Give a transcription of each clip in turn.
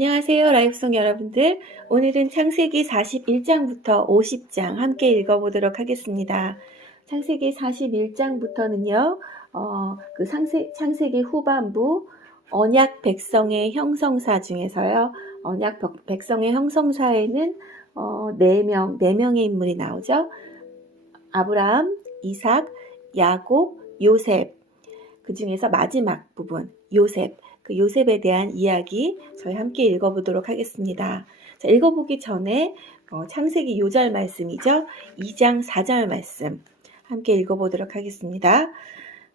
안녕하세요, 라이브송 여러분들. 오늘은 창세기 41장부터 50장 함께 읽어보도록 하겠습니다. 창세기 41장부터는요, 창세기 후반부 언약 백성의 형성사 중에서요, 언약 백성의 형성사에는 4명의 인물이 나오죠. 아브라함, 이삭, 야곱, 요셉. 그 중에서 마지막 부분, 요셉. 그 요셉에 대한 이야기 저희 함께 읽어보도록 하겠습니다. 자, 읽어보기 전에 창세기 요절 말씀이죠. 2장 4절 말씀 함께 읽어보도록 하겠습니다.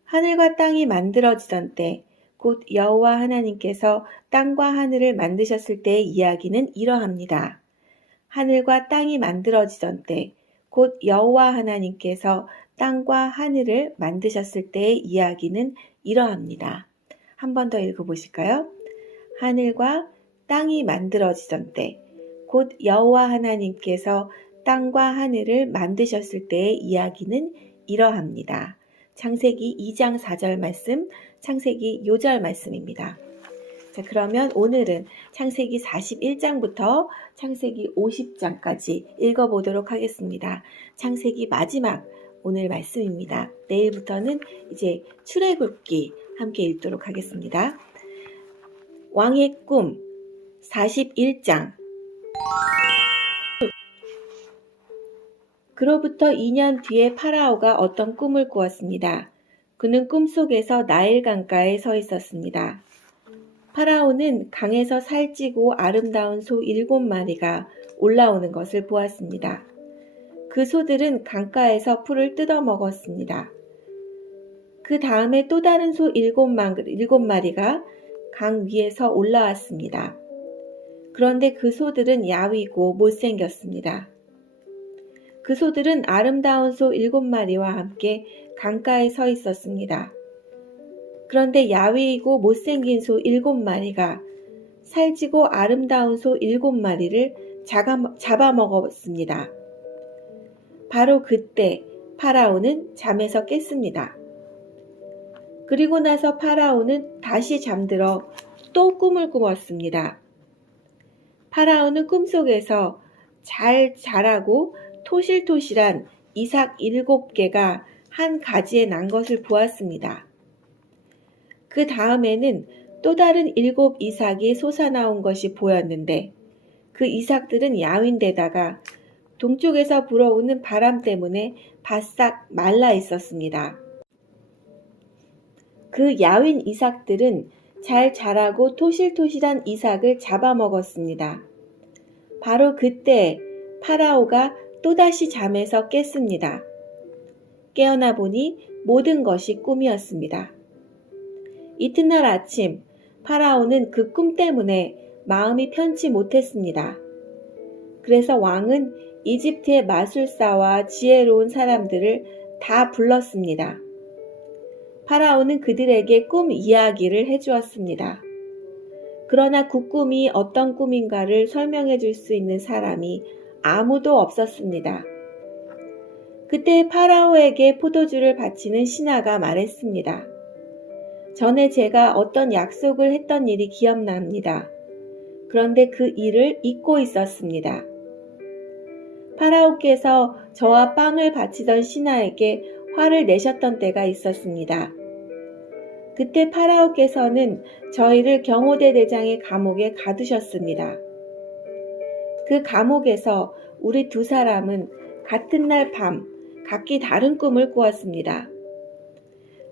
하늘과 땅이 만들어지던 때, 곧 여호와 하나님께서 땅과 하늘을 만드셨을 때의 이야기는 이러합니다. 하늘과 땅이 만들어지던 때, 곧 여호와 하나님께서 땅과 하늘을 만드셨을 때의 이야기는 이러합니다. 한 번 더 읽어보실까요? 하늘과 땅이 만들어지던 때, 곧 여호와 하나님께서 땅과 하늘을 만드셨을 때의 이야기는 이러합니다. 창세기 2장 4절 말씀, 창세기 요절 말씀입니다. 자, 그러면 오늘은 창세기 41장부터 창세기 50장까지 읽어보도록 하겠습니다. 창세기 마지막 오늘 말씀입니다. 내일부터는 이제 출애굽기 함께 읽도록 하겠습니다. 왕의 꿈 41장. 그로부터 2년 뒤에 파라오가 어떤 꿈을 꾸었습니다. 그는 꿈속에서 나일 강가에 서 있었습니다. 파라오는 강에서 살찌고 아름다운 소 7마리가 올라오는 것을 보았습니다. 그 소들은 강가에서 풀을 뜯어 먹었습니다. 그 다음에 또 다른 소 7마리가 강 위에서 올라왔습니다. 그런데 그 소들은 야위고 못생겼습니다. 그 소들은 아름다운 소 7마리와 함께 강가에 서 있었습니다. 그런데 야위이고 못생긴 소 7마리가 살찌고 아름다운 소 7마리를 잡아먹었습니다. 바로 그때 파라오는 잠에서 깼습니다. 그리고 나서 파라오는 다시 잠들어 또 꿈을 꾸었습니다. 파라오는 꿈속에서 잘 자라고 토실토실한 이삭 7개가 한 가지에 난 것을 보았습니다. 그 다음에는 또 다른 7 이삭이 솟아나온 것이 보였는데 그 이삭들은 야윈데다가 동쪽에서 불어오는 바람 때문에 바싹 말라 있었습니다. 그 야윈 이삭들은 잘 자라고 토실토실한 이삭을 잡아먹었습니다. 바로 그때 파라오가 또다시 잠에서 깼습니다. 깨어나 보니 모든 것이 꿈이었습니다. 이튿날 아침 파라오는 그 꿈 때문에 마음이 편치 못했습니다. 그래서 왕은 이집트의 마술사와 지혜로운 사람들을 다 불렀습니다. 파라오는 그들에게 꿈 이야기를 해주었습니다. 그러나 그 꿈이 어떤 꿈인가를 설명해 줄 수 있는 사람이 아무도 없었습니다. 그때 파라오에게 포도주를 바치는 신하가 말했습니다. 전에 제가 어떤 약속을 했던 일이 기억납니다. 그런데 그 일을 잊고 있었습니다. 파라오께서 저와 빵을 바치던 신하에게 화를 내셨던 때가 있었습니다. 그때 파라오께서는 저희를 경호대 대장의 감옥에 가두셨습니다. 그 감옥에서 우리 2사람은 같은 날 밤 각기 다른 꿈을 꾸었습니다.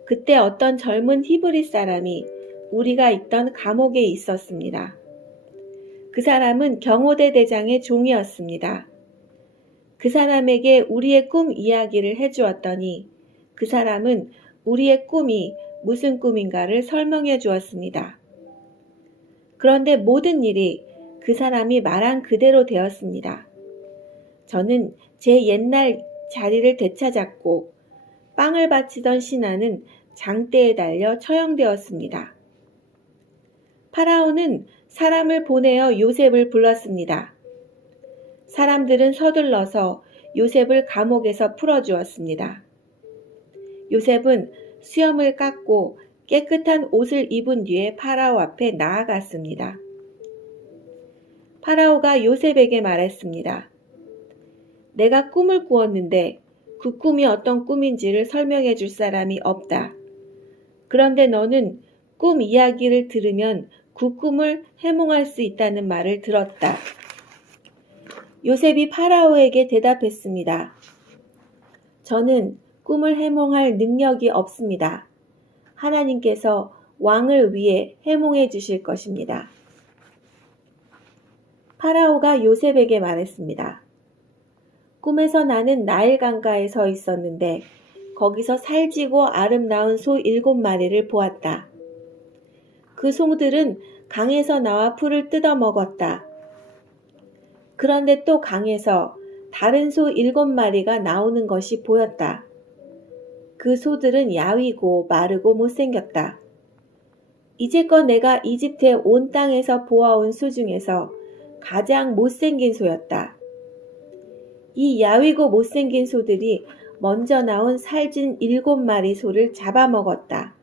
그때 어떤 젊은 히브리 사람이 우리가 있던 감옥에 있었습니다. 그 사람은 경호대 대장의 종이었습니다. 그 사람에게 우리의 꿈 이야기를 해주었더니 그 사람은 우리의 꿈이 무슨 꿈인가를 설명해 주었습니다. 그런데 모든 일이 그 사람이 말한 그대로 되었습니다. 저는 제 옛날 자리를 되찾았고 빵을 바치던 신하는 장대에 달려 처형되었습니다. 파라오는 사람을 보내어 요셉을 불렀습니다. 사람들은 서둘러서 요셉을 감옥에서 풀어주었습니다. 요셉은 수염을 깎고 깨끗한 옷을 입은 뒤에 파라오 앞에 나아갔습니다. 파라오가 요셉에게 말했습니다. 내가 꿈을 꾸었는데 그 꿈이 어떤 꿈인지를 설명해 줄 사람이 없다. 그런데 너는 꿈 이야기를 들으면 그 꿈을 해몽할 수 있다는 말을 들었다. 요셉이 파라오에게 대답했습니다. 저는 꿈을 해몽할 능력이 없습니다. 하나님께서 왕을 위해 해몽해 주실 것입니다. 파라오가 요셉에게 말했습니다. 꿈에서 나는 나일 강가에 서 있었는데 거기서 살지고 아름다운 소 7마리를 보았다. 그 소들은 강에서 나와 풀을 뜯어 먹었다. 그런데 또 강에서 다른 소 7마리가 나오는 것이 보였다. 그 소들은 야위고 마르고 못생겼다. 이제껏 내가 이집트의 온 땅에서 보아온 소 중에서 가장 못생긴 소였다. 이 야위고 못생긴 소들이 먼저 나온 살찐 7마리 소를 잡아먹었다.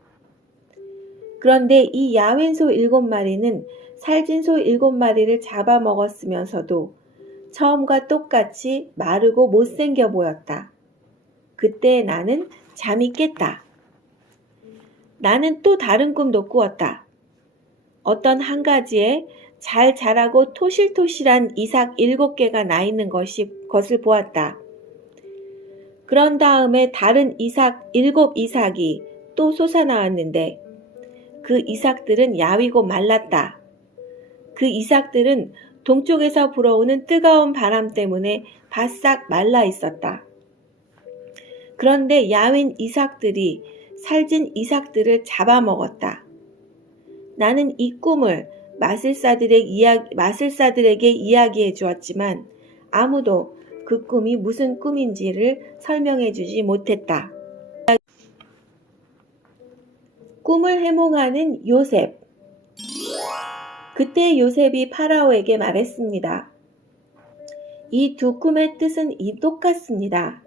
그런데 이 야윈 소 7마리는 살찐 소 7마리를 잡아먹었으면서도 처음과 똑같이 마르고 못생겨 보였다. 그때 나는 잠이 깼다. 나는 또 다른 꿈도 꾸었다. 어떤 한 가지에 잘 자라고 토실토실한 이삭 7개가 나 있는 것을 보았다. 그런 다음에 다른 7 이삭이 또 솟아나왔는데 그 이삭들은 야위고 말랐다. 그 이삭들은 동쪽에서 불어오는 뜨거운 바람 때문에 바싹 말라 있었다. 그런데 야윈 이삭들이 살찐 이삭들을 잡아먹었다. 나는 이 꿈을 마술사들에게 이야기해 주었지만 아무도 그 꿈이 무슨 꿈인지를 설명해 주지 못했다. 꿈을 해몽하는 요셉. 그때 요셉이 파라오에게 말했습니다. 이 두 꿈의 뜻은 똑같습니다.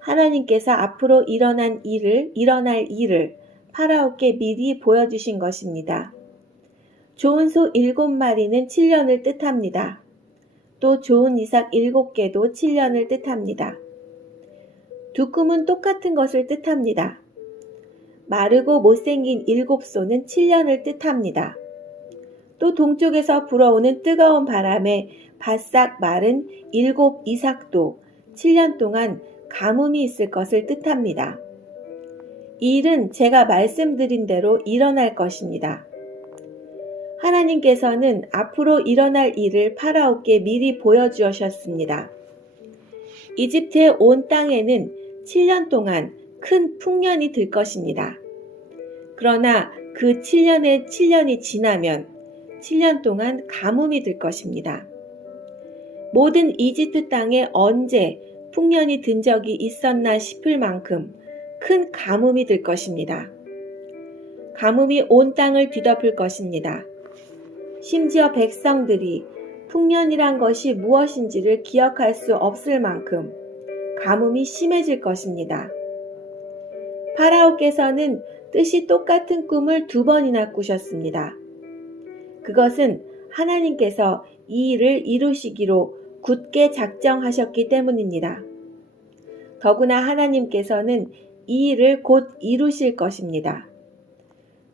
하나님께서 앞으로 일어날 일을 파라오께 미리 보여주신 것입니다. 좋은 소 7마리는 7년을 뜻합니다. 또 좋은 이삭 7개도 7년을 뜻합니다. 두 꿈은 똑같은 것을 뜻합니다. 마르고 못생긴 7소는 7년을 뜻합니다. 또 동쪽에서 불어오는 뜨거운 바람에 바싹 마른 7 이삭도 7년 동안 가뭄이 있을 것을 뜻합니다. 이 일은 제가 말씀드린 대로 일어날 것입니다. 하나님께서는 앞으로 일어날 일을 파라오께 미리 보여주셨습니다. 이집트의 온 땅에는 7년 동안 큰 풍년이 들 것입니다. 그러나 그 7년이 지나면 7년 동안 가뭄이 들 것입니다. 모든 이집트 땅에 언제 풍년이 든 적이 있었나 싶을 만큼 큰 가뭄이 들 것입니다. 가뭄이 온 땅을 뒤덮을 것입니다. 심지어 백성들이 풍년이란 것이 무엇인지를 기억할 수 없을 만큼 가뭄이 심해질 것입니다. 파라오께서는 뜻이 똑같은 꿈을 2번이나 꾸셨습니다. 그것은 하나님께서 이 일을 이루시기로 굳게 작정하셨기 때문입니다. 더구나 하나님께서는 이 일을 곧 이루실 것입니다.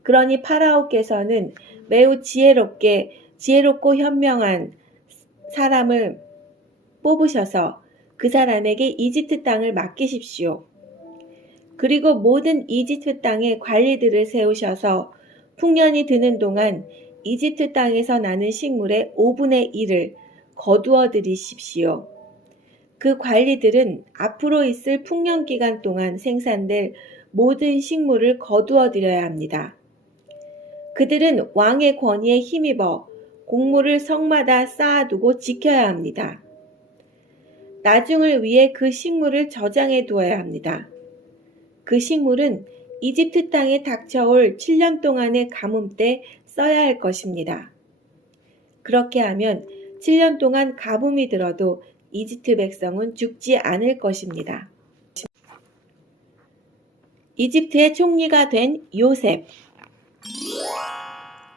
그러니 파라오께서는 매우 지혜롭고 현명한 사람을 뽑으셔서 그 사람에게 이집트 땅을 맡기십시오. 그리고 모든 이집트 땅에 관리들을 세우셔서 풍년이 드는 동안 이집트 땅에서 나는 식물의 5분의 1을 거두어 들이십시오. 그 관리들은 앞으로 있을 풍년 기간 동안 생산될 모든 식물을 거두어 들여야 합니다. 그들은 왕의 권위에 힘입어 곡물을 성마다 쌓아두고 지켜야 합니다. 나중을 위해 그 식물을 저장해 두어야 합니다. 그 식물은 이집트 땅에 닥쳐올 7년 동안의 가뭄 때 써야 할 것입니다. 그렇게 하면 7년 동안 가뭄이 들어도 이집트 백성은 죽지 않을 것입니다. 이집트의 총리가 된 요셉.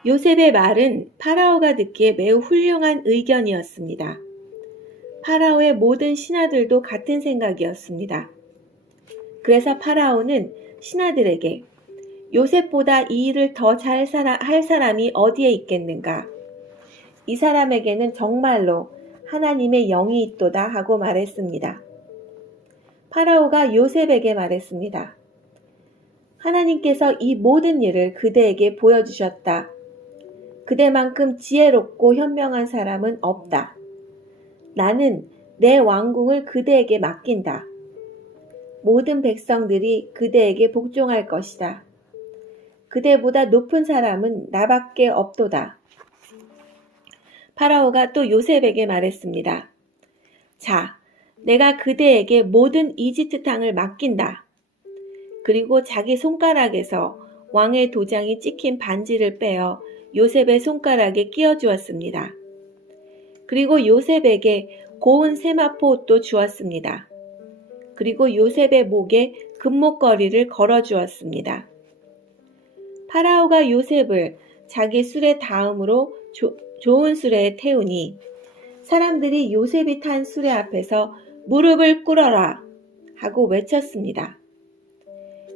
요셉의 말은 파라오가 듣기에 매우 훌륭한 의견이었습니다. 파라오의 모든 신하들도 같은 생각이었습니다. 그래서 파라오는 신하들에게 요셉보다 이 일을 더 잘 할 사람이 어디에 있겠는가? 이 사람에게는 정말로 하나님의 영이 있도다 하고 말했습니다. 파라오가 요셉에게 말했습니다. 하나님께서 이 모든 일을 그대에게 보여주셨다. 그대만큼 지혜롭고 현명한 사람은 없다. 나는 내 왕궁을 그대에게 맡긴다. 모든 백성들이 그대에게 복종할 것이다. 그대보다 높은 사람은 나밖에 없도다. 파라오가 또 요셉에게 말했습니다. 자, 내가 그대에게 모든 이집트 땅을 맡긴다. 그리고 자기 손가락에서 왕의 도장이 찍힌 반지를 빼어 요셉의 손가락에 끼워주었습니다. 그리고 요셉에게 고운 세마포 옷도 주었습니다. 그리고 요셉의 목에 금목걸이를 걸어주었습니다. 파라오가 요셉을 자기 수레 다음으로 좋은 수레에 태우니 사람들이 요셉이 탄 수레 앞에서 무릎을 꿇어라 하고 외쳤습니다.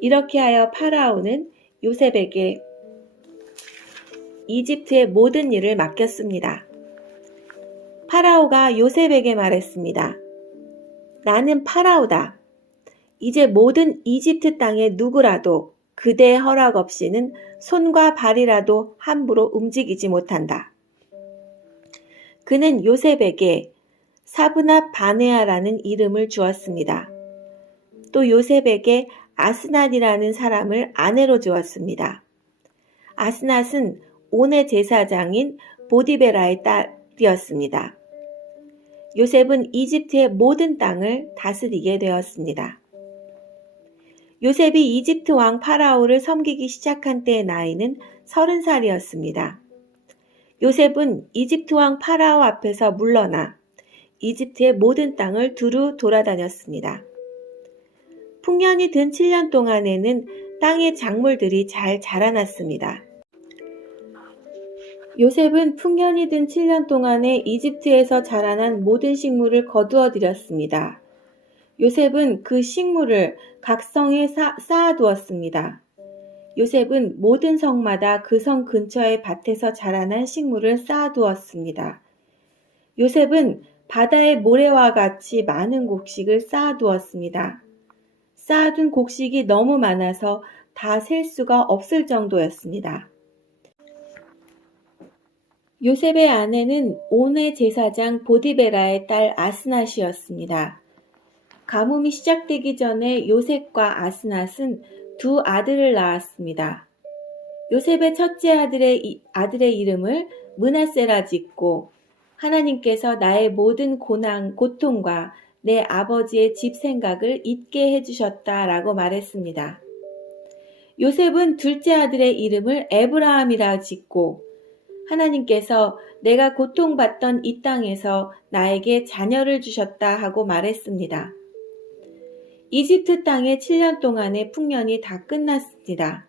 이렇게 하여 파라오는 요셉에게 이집트의 모든 일을 맡겼습니다. 파라오가 요셉에게 말했습니다. 나는 파라오다. 이제 모든 이집트 땅의 누구라도 그대의 허락 없이는 손과 발이라도 함부로 움직이지 못한다. 그는 요셉에게 사브낫 바네아라는 이름을 주었습니다. 또 요셉에게 아스낫이라는 사람을 아내로 주었습니다. 아스낫은 온의 제사장인 보디베라의 딸이었습니다. 요셉은 이집트의 모든 땅을 다스리게 되었습니다. 요셉이 이집트 왕 파라오를 섬기기 시작한 때의 나이는 30살이었습니다. 요셉은 이집트 왕 파라오 앞에서 물러나 이집트의 모든 땅을 두루 돌아다녔습니다. 풍년이 든 7년 동안에는 땅의 작물들이 잘 자라났습니다. 요셉은 풍년이 든 7년 동안에 이집트에서 자라난 모든 식물을 거두어 들였습니다. 요셉은 그 식물을 각 성에 쌓아두었습니다. 요셉은 모든 성마다 그 성 근처의 밭에서 자라난 식물을 쌓아두었습니다. 요셉은 바다의 모래와 같이 많은 곡식을 쌓아두었습니다. 쌓아둔 곡식이 너무 많아서 다 셀 수가 없을 정도였습니다. 요셉의 아내는 온의 제사장 보디베라의 딸 아스낫이었습니다. 가뭄이 시작되기 전에 요셉과 아스낫은 두 아들을 낳았습니다. 요셉의 첫째 아들의 이름을 므낫세라 짓고 하나님께서 나의 모든 고통과 내 아버지의 집 생각을 잊게 해주셨다라고 말했습니다. 요셉은 둘째 아들의 이름을 에브라함이라 짓고 하나님께서 내가 고통받던 이 땅에서 나에게 자녀를 주셨다 하고 말했습니다. 이집트 땅의 7년 동안의 풍년이 다 끝났습니다.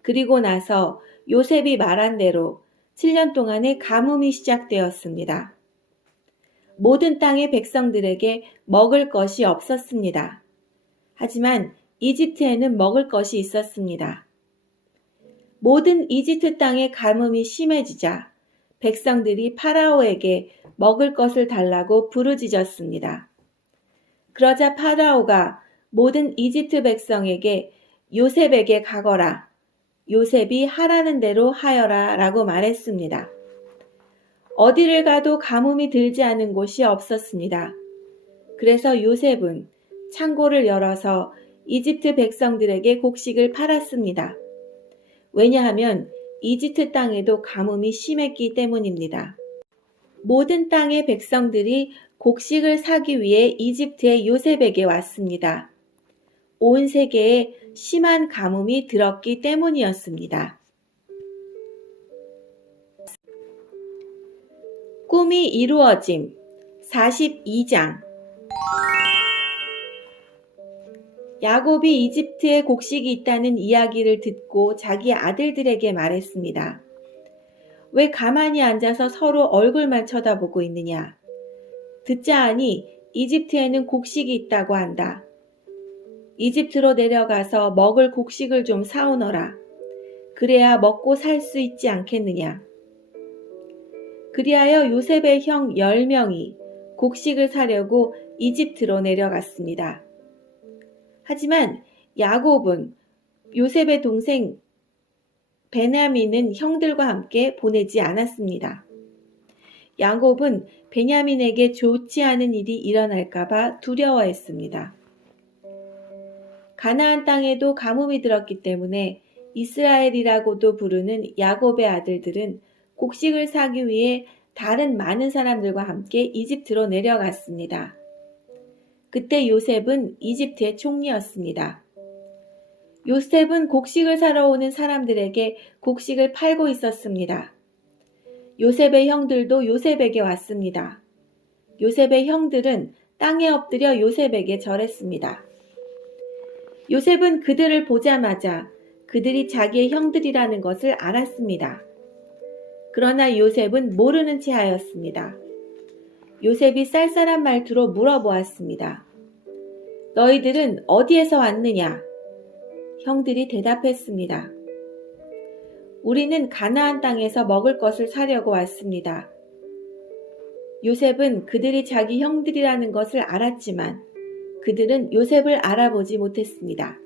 그리고 나서 요셉이 말한 대로 7년 동안의 가뭄이 시작되었습니다. 모든 땅의 백성들에게 먹을 것이 없었습니다. 하지만 이집트에는 먹을 것이 있었습니다. 모든 이집트 땅의 가뭄이 심해지자 백성들이 파라오에게 먹을 것을 달라고 부르짖었습니다. 그러자 파라오가 모든 이집트 백성에게 요셉에게 가거라, 요셉이 하라는 대로 하여라 라고 말했습니다. 어디를 가도 가뭄이 들지 않은 곳이 없었습니다. 그래서 요셉은 창고를 열어서 이집트 백성들에게 곡식을 팔았습니다. 왜냐하면 이집트 땅에도 가뭄이 심했기 때문입니다. 모든 땅의 백성들이 곡식을 사기 위해 이집트의 요셉에게 왔습니다. 온 세계에 심한 가뭄이 들었기 때문이었습니다. 꿈이 이루어짐 42장 야곱이 이집트에 곡식이 있다는 이야기를 듣고 자기 아들들에게 말했습니다. 왜 가만히 앉아서 서로 얼굴만 쳐다보고 있느냐? 듣자 하니 이집트에는 곡식이 있다고 한다. 이집트로 내려가서 먹을 곡식을 좀 사오너라. 그래야 먹고 살 수 있지 않겠느냐? 그리하여 요셉의 형 10명이 곡식을 사려고 이집트로 내려갔습니다. 하지만 야곱은 요셉의 동생 베냐민은 형들과 함께 보내지 않았습니다. 야곱은 베냐민에게 좋지 않은 일이 일어날까봐 두려워했습니다. 가나안 땅에도 가뭄이 들었기 때문에 이스라엘이라고도 부르는 야곱의 아들들은 곡식을 사기 위해 다른 많은 사람들과 함께 이집트로 내려갔습니다. 그때 요셉은 이집트의 총리였습니다. 요셉은 곡식을 사러 오는 사람들에게 곡식을 팔고 있었습니다. 요셉의 형들도 요셉에게 왔습니다. 요셉의 형들은 땅에 엎드려 요셉에게 절했습니다. 요셉은 그들을 보자마자 그들이 자기의 형들이라는 것을 알았습니다. 그러나 요셉은 모르는 채 하였습니다. 요셉이 쌀쌀한 말투로 물어보았습니다. 너희들은 어디에서 왔느냐? 형들이 대답했습니다. 우리는 가나안 땅에서 먹을 것을 사려고 왔습니다. 요셉은 그들이 자기 형들이라는 것을 알았지만 그들은 요셉을 알아보지 못했습니다.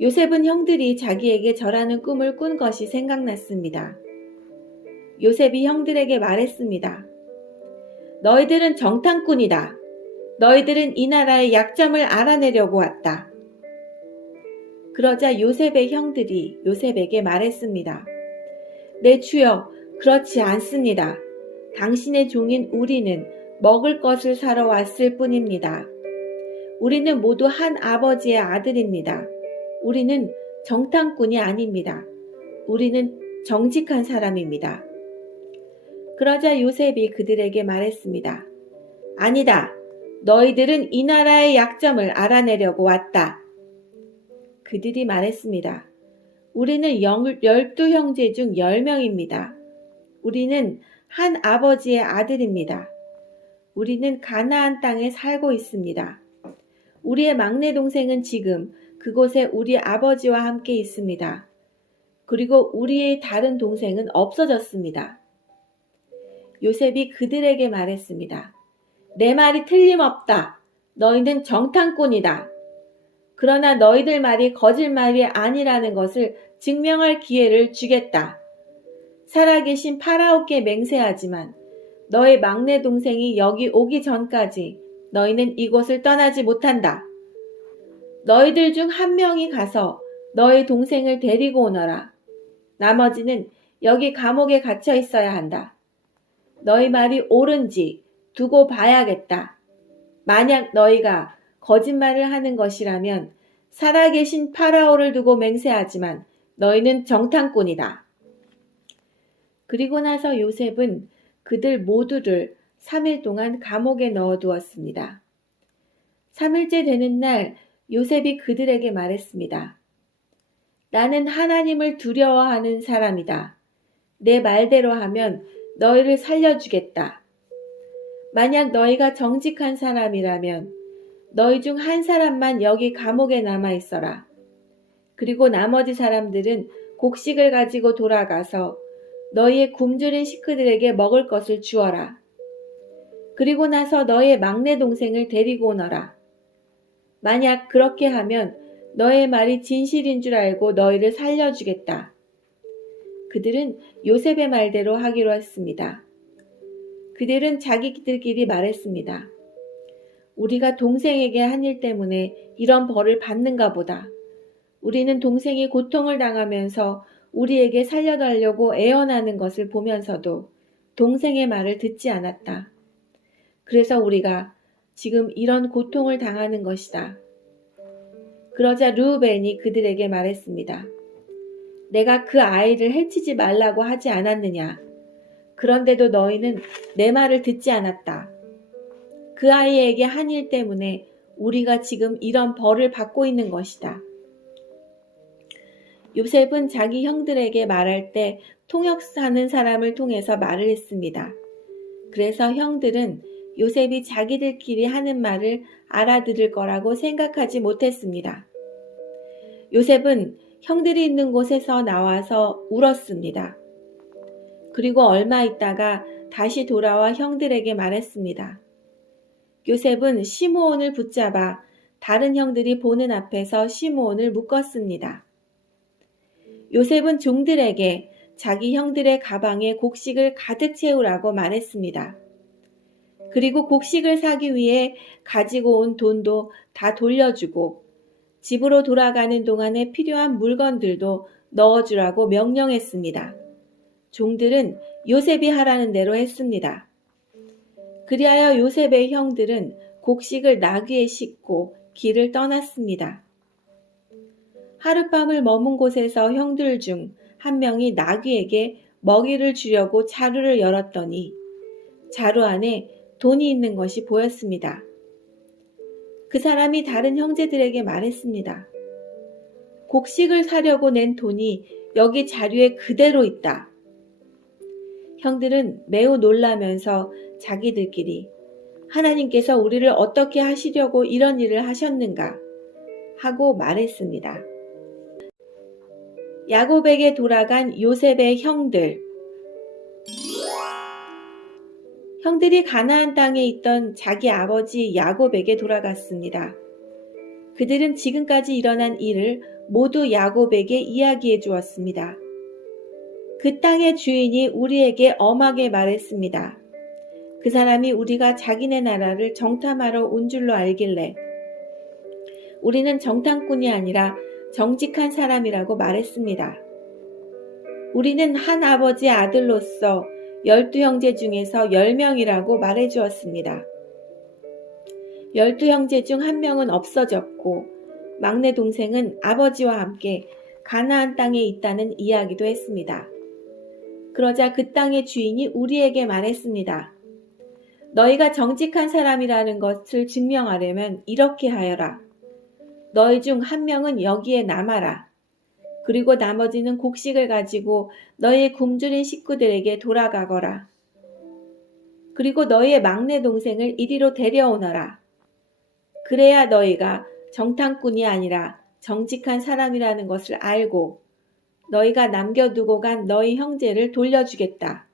요셉은 형들이 자기에게 절하는 꿈을 꾼 것이 생각났습니다. 요셉이 형들에게 말했습니다. 너희들은 정탐꾼이다. 너희들은 이 나라의 약점을 알아내려고 왔다. 그러자 요셉의 형들이 요셉에게 말했습니다. 내 주여, 그렇지 않습니다. 당신의 종인 우리는 먹을 것을 사러 왔을 뿐입니다. 우리는 모두 한 아버지의 아들입니다. 우리는 정탐꾼이 아닙니다. 우리는 정직한 사람입니다. 그러자 요셉이 그들에게 말했습니다. 아니다. 너희들은 이 나라의 약점을 알아내려고 왔다. 그들이 말했습니다. 우리는 12형제 중 10명입니다. 우리는 한 아버지의 아들입니다. 우리는 가나안 땅에 살고 있습니다. 우리의 막내 동생은 지금 그곳에 우리 아버지와 함께 있습니다. 그리고 우리의 다른 동생은 없어졌습니다. 요셉이 그들에게 말했습니다. 내 말이 틀림없다. 너희는 정탐꾼이다. 그러나 너희들 말이 거짓말이 아니라는 것을 증명할 기회를 주겠다. 살아계신 파라오께 맹세하지만 너의 막내 동생이 여기 오기 전까지 너희는 이곳을 떠나지 못한다. 너희들 중 한 명이 가서 너의 동생을 데리고 오너라. 나머지는 여기 감옥에 갇혀 있어야 한다. 너희 말이 옳은지 두고 봐야겠다. 만약 너희가 거짓말을 하는 것이라면 살아계신 파라오를 두고 맹세하지만 너희는 정탐꾼이다. 그리고 나서 요셉은 그들 모두를 3일 동안 감옥에 넣어두었습니다. 3일째 되는 날 요셉이 그들에게 말했습니다. 나는 하나님을 두려워하는 사람이다. 내 말대로 하면 너희를 살려주겠다. 만약 너희가 정직한 사람이라면 너희 중 한 사람만 여기 감옥에 남아 있어라. 그리고 나머지 사람들은 곡식을 가지고 돌아가서 너희의 굶주린 식구들에게 먹을 것을 주어라. 그리고 나서 너의 막내 동생을 데리고 오너라. 만약 그렇게 하면 너의 말이 진실인 줄 알고 너희를 살려주겠다. 그들은 요셉의 말대로 하기로 했습니다. 그들은 자기들끼리 말했습니다. 우리가 동생에게 한 일 때문에 이런 벌을 받는가 보다. 우리는 동생이 고통을 당하면서 우리에게 살려달라고 애원하는 것을 보면서도 동생의 말을 듣지 않았다. 그래서 우리가 지금 이런 고통을 당하는 것이다. 그러자 르우벤이 그들에게 말했습니다. 내가 그 아이를 해치지 말라고 하지 않았느냐. 그런데도 너희는 내 말을 듣지 않았다. 그 아이에게 한 일 때문에 우리가 지금 이런 벌을 받고 있는 것이다. 요셉은 자기 형들에게 말할 때 통역하는 사람을 통해서 말을 했습니다. 그래서 형들은 요셉이 자기들끼리 하는 말을 알아들을 거라고 생각하지 못했습니다. 요셉은 형들이 있는 곳에서 나와서 울었습니다. 그리고 얼마 있다가 다시 돌아와 형들에게 말했습니다. 요셉은 시므온을 붙잡아 다른 형들이 보는 앞에서 시므온을 묶었습니다. 요셉은 종들에게 자기 형들의 가방에 곡식을 가득 채우라고 말했습니다. 그리고 곡식을 사기 위해 가지고 온 돈도 다 돌려주고 집으로 돌아가는 동안에 필요한 물건들도 넣어주라고 명령했습니다. 종들은 요셉이 하라는 대로 했습니다. 그리하여 요셉의 형들은 곡식을 나귀에 싣고 길을 떠났습니다. 하룻밤을 머문 곳에서 형들 중 한 명이 나귀에게 먹이를 주려고 자루를 열었더니 자루 안에 돈이 있는 것이 보였습니다. 그 사람이 다른 형제들에게 말했습니다. 곡식을 사려고 낸 돈이 여기 자루에 그대로 있다. 형들은 매우 놀라면서 자기들끼리 하나님께서 우리를 어떻게 하시려고 이런 일을 하셨는가 하고 말했습니다. 야곱에게 돌아간 요셉의 형들. 형들이 가나안 땅에 있던 자기 아버지 야곱에게 돌아갔습니다. 그들은 지금까지 일어난 일을 모두 야곱에게 이야기해 주었습니다. 그 땅의 주인이 우리에게 엄하게 말했습니다. 그 사람이 우리가 자기네 나라를 정탐하러 온 줄로 알길래 우리는 정탐꾼이 아니라 정직한 사람이라고 말했습니다. 우리는 한 아버지의 아들로서 12형제 중에서 10명이라고 말해 주었습니다. 12형제 중 한 명은 없어졌고 막내 동생은 아버지와 함께 가나안 땅에 있다는 이야기도 했습니다. 그러자 그 땅의 주인이 우리에게 말했습니다. 너희가 정직한 사람이라는 것을 증명하려면 이렇게 하여라. 너희 중 한 명은 여기에 남아라. 그리고 나머지는 곡식을 가지고 너희의 굶주린 식구들에게 돌아가거라. 그리고 너희의 막내 동생을 이리로 데려오너라. 그래야 너희가 정탐꾼이 아니라 정직한 사람이라는 것을 알고 너희가 남겨두고 간 너희 형제를 돌려주겠다.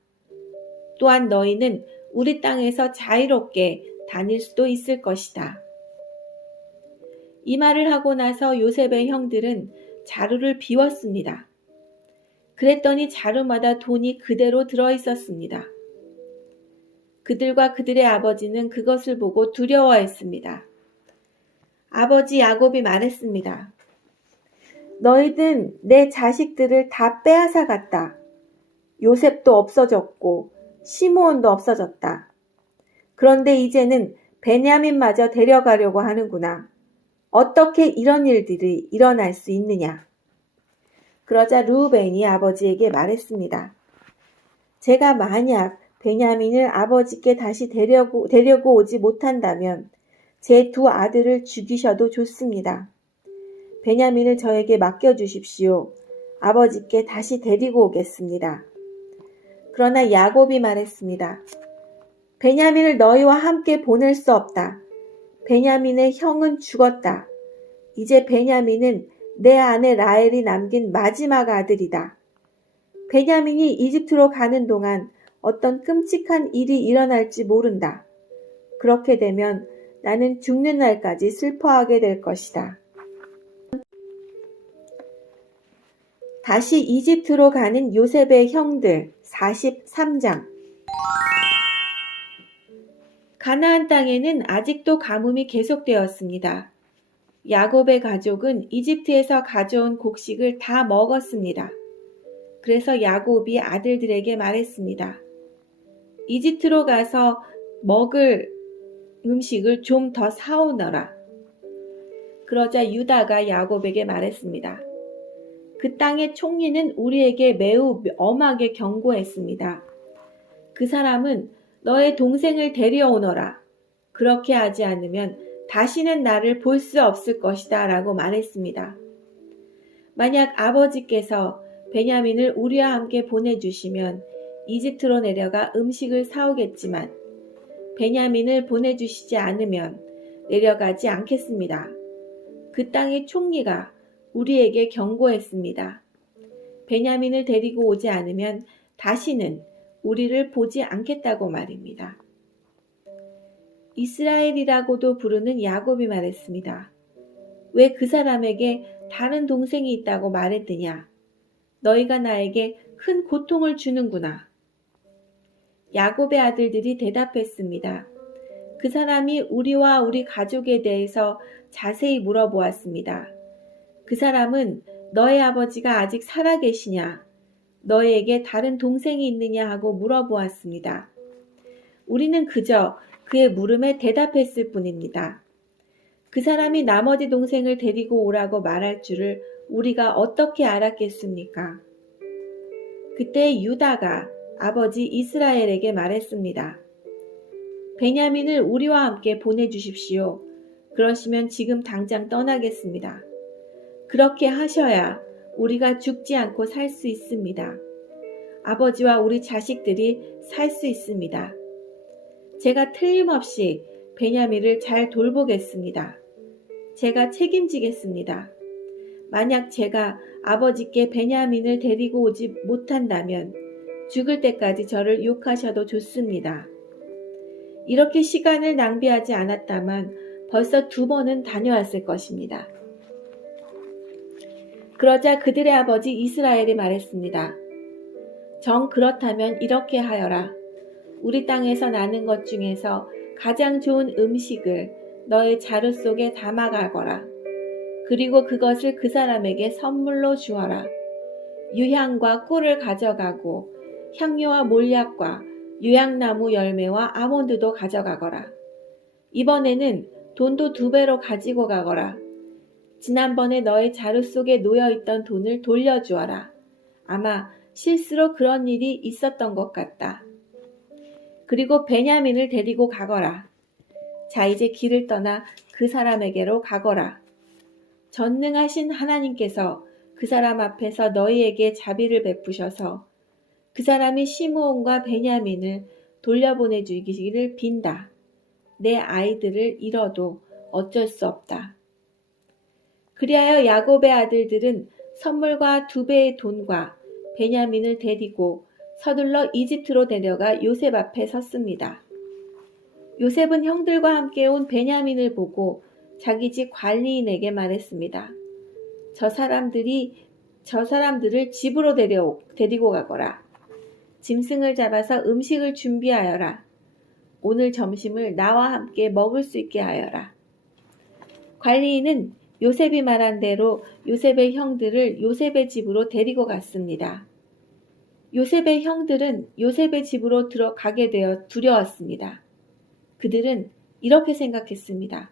또한 너희는 우리 땅에서 자유롭게 다닐 수도 있을 것이다. 이 말을 하고 나서 요셉의 형들은 자루를 비웠습니다. 그랬더니 자루마다 돈이 그대로 들어 있었습니다. 그들과 그들의 아버지는 그것을 보고 두려워했습니다. 아버지 야곱이 말했습니다. 너희는 내 자식들을 다 빼앗아 갔다. 요셉도 없어졌고 시므온도 없어졌다. 그런데 이제는 베냐민마저 데려가려고 하는구나. 어떻게 이런 일들이 일어날 수 있느냐? 그러자 르우벤이 아버지에게 말했습니다. 제가 만약 베냐민을 아버지께 다시 데려고 오지 못한다면 제 두 아들을 죽이셔도 좋습니다. 베냐민을 저에게 맡겨주십시오. 아버지께 다시 데리고 오겠습니다. 그러나 야곱이 말했습니다. 베냐민을 너희와 함께 보낼 수 없다. 베냐민의 형은 죽었다. 이제 베냐민은 내 아내 라헬이 남긴 마지막 아들이다. 베냐민이 이집트로 가는 동안 어떤 끔찍한 일이 일어날지 모른다. 그렇게 되면 나는 죽는 날까지 슬퍼하게 될 것이다. 다시 이집트로 가는 요셉의 형들 43장. 가나안 땅에는 아직도 가뭄이 계속되었습니다. 야곱의 가족은 이집트에서 가져온 곡식을 다 먹었습니다. 그래서 야곱이 아들들에게 말했습니다. 이집트로 가서 먹을 음식을 좀 더 사오너라. 그러자 유다가 야곱에게 말했습니다. 그 땅의 총리는 우리에게 매우 엄하게 경고했습니다. 그 사람은 너의 동생을 데려오너라. 그렇게 하지 않으면 다시는 나를 볼 수 없을 것이다 라고 말했습니다. 만약 아버지께서 베냐민을 우리와 함께 보내주시면 이집트로 내려가 음식을 사오겠지만 베냐민을 보내주시지 않으면 내려가지 않겠습니다. 그 땅의 총리가 우리에게 경고했습니다. 베냐민을 데리고 오지 않으면 다시는 우리를 보지 않겠다고 말입니다. 이스라엘이라고도 부르는 야곱이 말했습니다. 왜 그 사람에게 다른 동생이 있다고 말했느냐? 너희가 나에게 큰 고통을 주는구나. 야곱의 아들들이 대답했습니다. 그 사람이 우리와 우리 가족에 대해서 자세히 물어보았습니다. 그 사람은 너의 아버지가 아직 살아계시냐? 너희에게 다른 동생이 있느냐 하고 물어보았습니다. 우리는 그저 그의 물음에 대답했을 뿐입니다. 그 사람이 나머지 동생을 데리고 오라고 말할 줄을 우리가 어떻게 알았겠습니까? 그때 유다가 아버지 이스라엘에게 말했습니다. 베냐민을 우리와 함께 보내주십시오. 그러시면 지금 당장 떠나겠습니다. 그렇게 하셔야 우리가 죽지 않고 살 수 있습니다. 아버지와 우리 자식들이 살 수 있습니다. 제가 틀림없이 베냐민을 잘 돌보겠습니다. 제가 책임지겠습니다. 만약 제가 아버지께 베냐민을 데리고 오지 못한다면 죽을 때까지 저를 욕하셔도 좋습니다. 이렇게 시간을 낭비하지 않았다면 벌써 2번은 다녀왔을 것입니다. 그러자 그들의 아버지 이스라엘이 말했습니다. 정 그렇다면 이렇게 하여라. 우리 땅에서 나는 것 중에서 가장 좋은 음식을 너의 자루 속에 담아가거라. 그리고 그것을 그 사람에게 선물로 주어라. 유향과 꿀을 가져가고 향료와 몰약과 유향나무 열매와 아몬드도 가져가거라. 이번에는 돈도 2배로 가지고 가거라. 지난번에 너의 자루 속에 놓여있던 돈을 돌려주어라. 아마 실수로 그런 일이 있었던 것 같다. 그리고 베냐민을 데리고 가거라. 자, 이제 길을 떠나 그 사람에게로 가거라. 전능하신 하나님께서 그 사람 앞에서 너희에게 자비를 베푸셔서 그 사람이 시므온과 베냐민을 돌려보내주기를 빈다. 내 아이들을 잃어도 어쩔 수 없다. 그리하여 야곱의 아들들은 선물과 2배의 돈과 베냐민을 데리고 서둘러 이집트로 내려가 요셉 앞에 섰습니다. 요셉은 형들과 함께 온 베냐민을 보고 자기 집 관리인에게 말했습니다. 저 사람들을 집으로 데리고 가거라. 짐승을 잡아서 음식을 준비하여라. 오늘 점심을 나와 함께 먹을 수 있게 하여라. 관리인은 요셉이 말한 대로 요셉의 형들을 요셉의 집으로 데리고 갔습니다. 요셉의 형들은 요셉의 집으로 들어가게 되어 두려웠습니다. 그들은 이렇게 생각했습니다.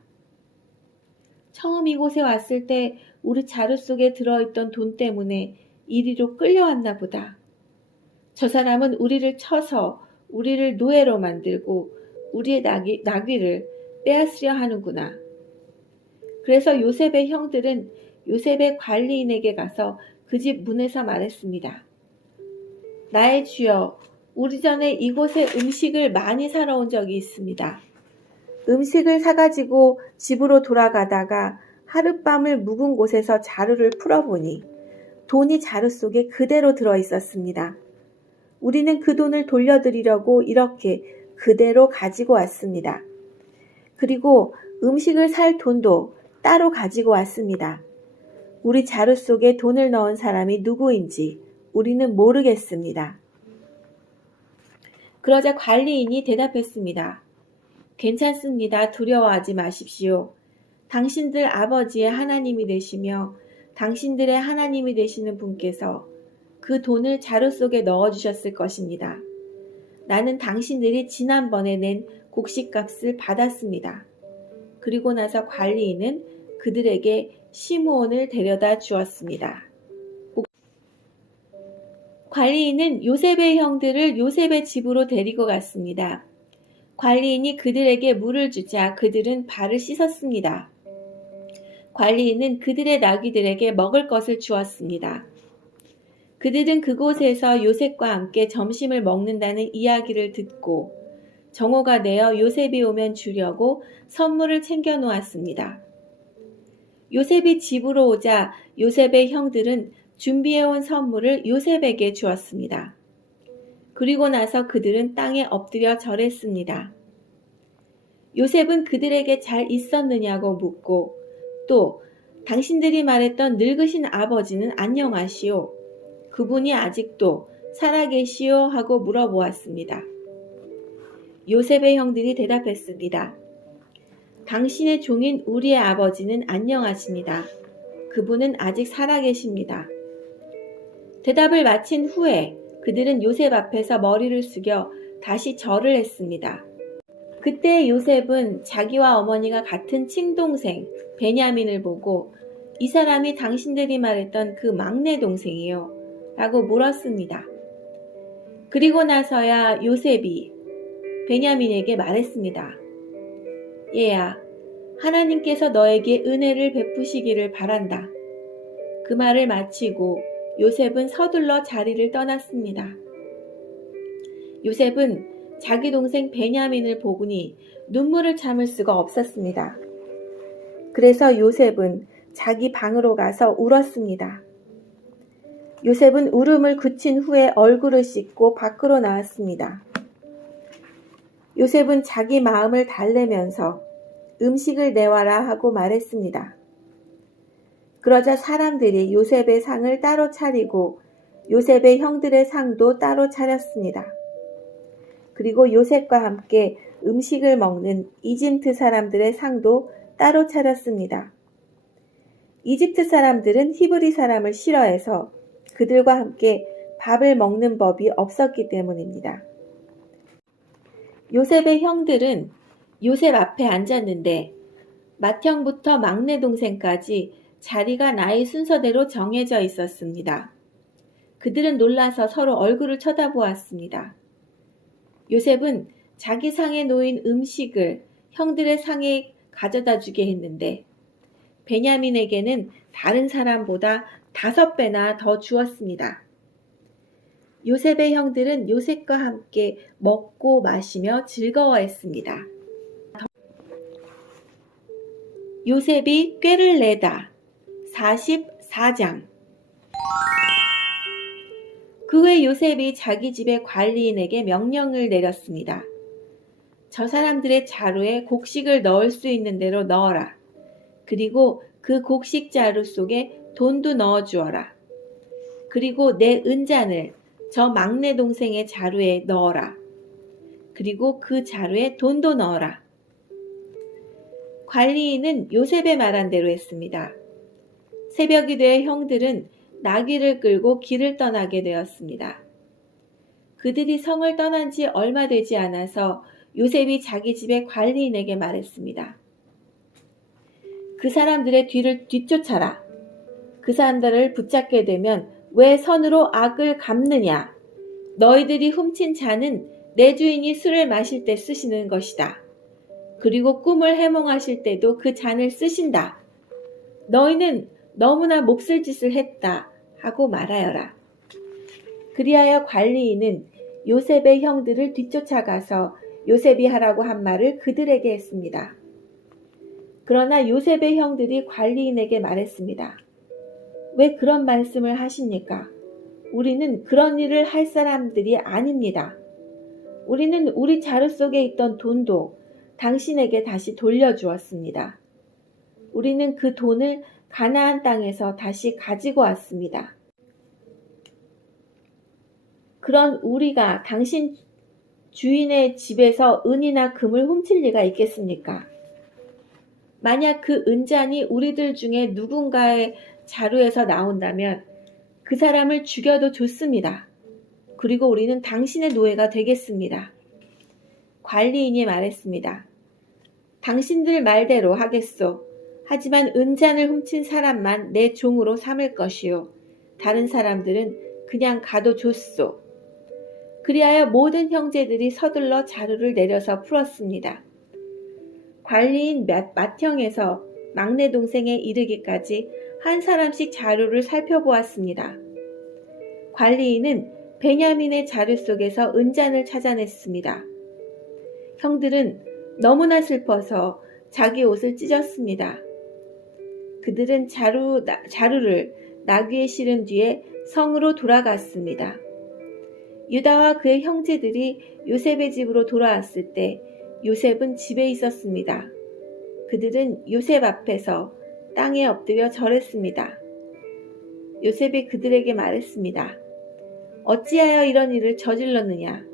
처음 이곳에 왔을 때 우리 자루 속에 들어있던 돈 때문에 이리로 끌려왔나 보다. 저 사람은 우리를 쳐서 우리를 노예로 만들고 우리의 나귀를 빼앗으려 하는구나. 그래서 요셉의 형들은 요셉의 관리인에게 가서 그 집 문에서 말했습니다. 나의 주여, 우리 전에 이곳에 음식을 많이 사러 온 적이 있습니다. 음식을 사가지고 집으로 돌아가다가 하룻밤을 묵은 곳에서 자루를 풀어보니 돈이 자루 속에 그대로 들어있었습니다. 우리는 그 돈을 돌려드리려고 이렇게 그대로 가지고 왔습니다. 그리고 음식을 살 돈도 따로 가지고 왔습니다. 우리 자루 속에 돈을 넣은 사람이 누구인지 우리는 모르겠습니다. 그러자 관리인이 대답했습니다. 괜찮습니다. 두려워하지 마십시오. 당신들 아버지의 하나님이 되시며 당신들의 하나님이 되시는 분께서 그 돈을 자루 속에 넣어주셨을 것입니다. 나는 당신들이 지난번에 낸 곡식값을 받았습니다. 그리고 나서 관리인은 그들에게 시므온을 데려다 주었습니다. 관리인은 요셉의 형들을 요셉의 집으로 데리고 갔습니다. 관리인이 그들에게 물을 주자 그들은 발을 씻었습니다. 관리인은 그들의 나귀들에게 먹을 것을 주었습니다. 그들은 그곳에서 요셉과 함께 점심을 먹는다는 이야기를 듣고 정오가 되어 요셉이 오면 주려고 선물을 챙겨 놓았습니다. 요셉이 집으로 오자 요셉의 형들은 준비해온 선물을 요셉에게 주었습니다. 그리고 나서 그들은 땅에 엎드려 절했습니다. 요셉은 그들에게 잘 있었느냐고 묻고 또 당신들이 말했던 늙으신 아버지는 안녕하시오. 그분이 아직도 살아계시오 하고 물어보았습니다. 요셉의 형들이 대답했습니다. 당신의 종인 우리의 아버지는 안녕하십니다. 그분은 아직 살아계십니다. 대답을 마친 후에 그들은 요셉 앞에서 머리를 숙여 다시 절을 했습니다. 그때 요셉은 자기와 어머니가 같은 친동생 베냐민을 보고 이 사람이 당신들이 말했던 그 막내 동생이요 라고 물었습니다. 그리고 나서야 요셉이 베냐민에게 말했습니다. 얘야, 하나님께서 너에게 은혜를 베푸시기를 바란다. 그 말을 마치고 요셉은 서둘러 자리를 떠났습니다. 요셉은 자기 동생 베냐민을 보고니 눈물을 참을 수가 없었습니다. 그래서 요셉은 자기 방으로 가서 울었습니다. 요셉은 울음을 그친 후에 얼굴을 씻고 밖으로 나왔습니다. 요셉은 자기 마음을 달래면서 음식을 내와라 하고 말했습니다. 그러자 사람들이 요셉의 상을 따로 차리고 요셉의 형들의 상도 따로 차렸습니다. 그리고 요셉과 함께 음식을 먹는 이집트 사람들의 상도 따로 차렸습니다. 이집트 사람들은 히브리 사람을 싫어해서 그들과 함께 밥을 먹는 법이 없었기 때문입니다. 요셉의 형들은 요셉 앞에 앉았는데 맏형부터 막내 동생까지 자리가 나이 순서대로 정해져 있었습니다. 그들은 놀라서 서로 얼굴을 쳐다보았습니다. 요셉은 자기 상에 놓인 음식을 형들의 상에 가져다 주게 했는데 베냐민에게는 다른 사람보다 5배나 더 주었습니다. 요셉의 형들은 요셉과 함께 먹고 마시며 즐거워했습니다. 요셉이 꾀를 내다 44장. 그 후에 요셉이 자기 집의 관리인에게 명령을 내렸습니다. 저 사람들의 자루에 곡식을 넣을 수 있는 대로 넣어라. 그리고 그 곡식 자루 속에 돈도 넣어 주어라. 그리고 내 은잔을 저 막내 동생의 자루에 넣어라. 그리고 그 자루에 돈도 넣어라. 관리인은 요셉의 말한 대로 했습니다. 새벽이 되어 형들은 나귀를 끌고 길을 떠나게 되었습니다. 그들이 성을 떠난 지 얼마 되지 않아서 요셉이 자기 집의 관리인에게 말했습니다. 그 사람들의 뒤를 뒤쫓아라. 그 사람들을 붙잡게 되면 왜 선으로 악을 갚느냐? 너희들이 훔친 잔은 내 주인이 술을 마실 때 쓰시는 것이다. 그리고 꿈을 해몽하실 때도 그 잔을 쓰신다. 너희는 너무나 몹쓸 짓을 했다 하고 말하여라. 그리하여 관리인은 요셉의 형들을 뒤쫓아가서 요셉이 하라고 한 말을 그들에게 했습니다. 그러나 요셉의 형들이 관리인에게 말했습니다. 왜 그런 말씀을 하십니까? 우리는 그런 일을 할 사람들이 아닙니다. 우리는 우리 자루 속에 있던 돈도 당신에게 다시 돌려주었습니다. 우리는 그 돈을 가나안 땅에서 다시 가지고 왔습니다. 그런 우리가 당신 주인의 집에서 은이나 금을 훔칠 리가 있겠습니까? 만약 그 은잔이 우리들 중에 누군가의 자루에서 나온다면 그 사람을 죽여도 좋습니다. 그리고 우리는 당신의 노예가 되겠습니다. 관리인이 말했습니다. 당신들 말대로 하겠소. 하지만 은잔을 훔친 사람만 내 종으로 삼을 것이요. 다른 사람들은 그냥 가도 좋소. 그리하여 모든 형제들이 서둘러 자루를 내려서 풀었습니다. 관리인 맏형에서 막내 동생에 이르기까지 한 사람씩 자루를 살펴보았습니다. 관리인은 베냐민의 자루 속에서 은잔을 찾아냈습니다. 형들은 너무나 슬퍼서 자기 옷을 찢었습니다. 그들은 자루를 나귀에 실은 뒤에 성으로 돌아갔습니다. 유다와 그의 형제들이 요셉의 집으로 돌아왔을 때 요셉은 집에 있었습니다. 그들은 요셉 앞에서 땅에 엎드려 절했습니다. 요셉이 그들에게 말했습니다. 어찌하여 이런 일을 저질렀느냐?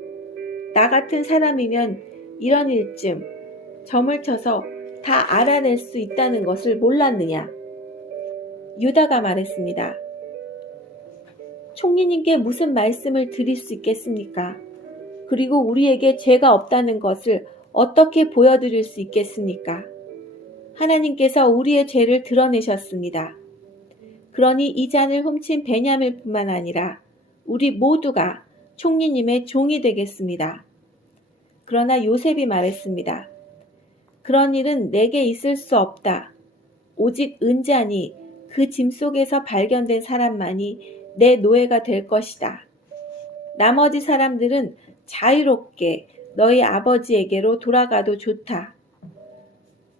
나 같은 사람이면 이런 일쯤 점을 쳐서 다 알아낼 수 있다는 것을 몰랐느냐? 유다가 말했습니다. 총리님께 무슨 말씀을 드릴 수 있겠습니까? 그리고 우리에게 죄가 없다는 것을 어떻게 보여드릴 수 있겠습니까? 하나님께서 우리의 죄를 드러내셨습니다. 그러니 이 잔을 훔친 베냐민뿐만 아니라 우리 모두가 총리님의 종이 되겠습니다. 그러나 요셉이 말했습니다. 그런 일은 내게 있을 수 없다. 오직 은잔이 그 짐 속에서 발견된 사람만이 내 노예가 될 것이다. 나머지 사람들은 자유롭게 너희 아버지에게로 돌아가도 좋다.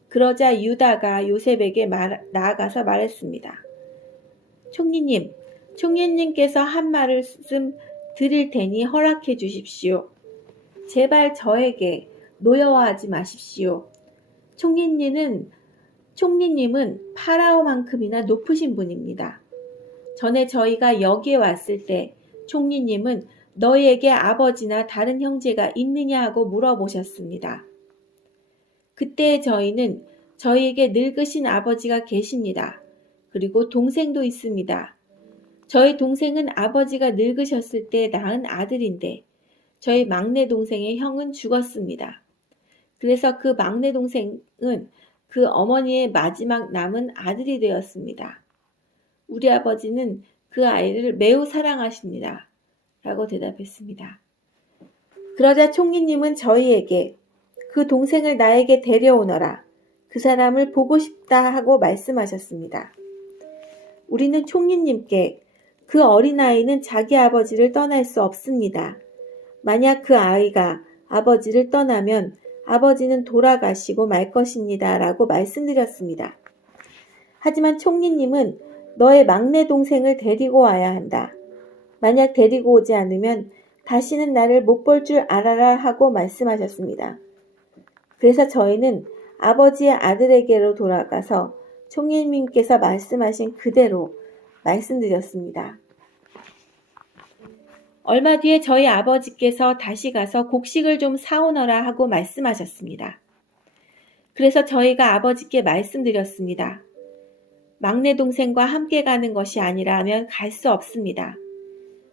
그러자 유다가 요셉에게 나아가서 말했습니다. 총리님께서 한 말씀 드릴 테니 허락해 주십시오. 제발 저에게 노여워하지 마십시오. 총리님은 파라오만큼이나 높으신 분입니다. 전에 저희가 여기에 왔을 때 총리님은 너희에게 아버지나 다른 형제가 있느냐 하고 물어보셨습니다. 그때 저희는 저희에게 늙으신 아버지가 계십니다. 그리고 동생도 있습니다. 저희 동생은 아버지가 늙으셨을 때 낳은 아들인데 저희 막내 동생의 형은 죽었습니다. 그래서 그 막내 동생은 그 어머니의 마지막 남은 아들이 되었습니다. 우리 아버지는 그 아이를 매우 사랑하십니다. 라고 대답했습니다. 그러자 총리님은 저희에게 그 동생을 나에게 데려오너라. 그 사람을 보고 싶다 하고 말씀하셨습니다. 우리는 총리님께 그 어린아이는 자기 아버지를 떠날 수 없습니다. 만약 그 아이가 아버지를 떠나면 아버지는 돌아가시고 말 것입니다. 라고 말씀드렸습니다. 하지만 총리님은 너의 막내 동생을 데리고 와야 한다. 만약 데리고 오지 않으면 다시는 나를 못 볼 줄 알아라 하고 말씀하셨습니다. 그래서 저희는 아버지의 아들에게로 돌아가서 총리님께서 말씀하신 그대로 말씀드렸습니다. 얼마 뒤에 저희 아버지께서 다시 가서 곡식을 좀 사오너라 하고 말씀하셨습니다. 그래서 저희가 아버지께 말씀드렸습니다. 막내 동생과 함께 가는 것이 아니라면 갈 수 없습니다.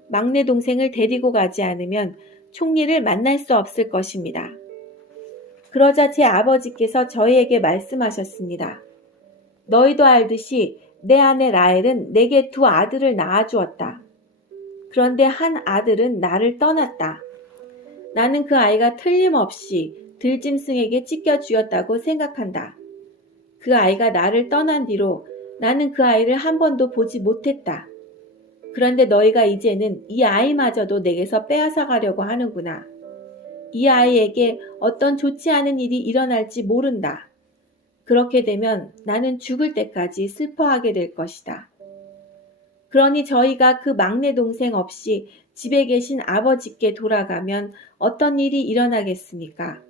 막내 동생을 데리고 가지 않으면 총리를 만날 수 없을 것입니다. 그러자 제 아버지께서 저희에게 말씀하셨습니다. 너희도 알듯이 내 아내 라헬은 내게 두 아들을 낳아주었다. 그런데 한 아들은 나를 떠났다. 나는 그 아이가 틀림없이 들짐승에게 찢겨주었다고 생각한다. 그 아이가 나를 떠난 뒤로 나는 그 아이를 한 번도 보지 못했다. 그런데 너희가 이제는 이 아이마저도 내게서 빼앗아 가려고 하는구나. 이 아이에게 어떤 좋지 않은 일이 일어날지 모른다. 그렇게 되면 나는 죽을 때까지 슬퍼하게 될 것이다. 그러니 저희가 그 막내 동생 없이 집에 계신 아버지께 돌아가면 어떤 일이 일어나겠습니까?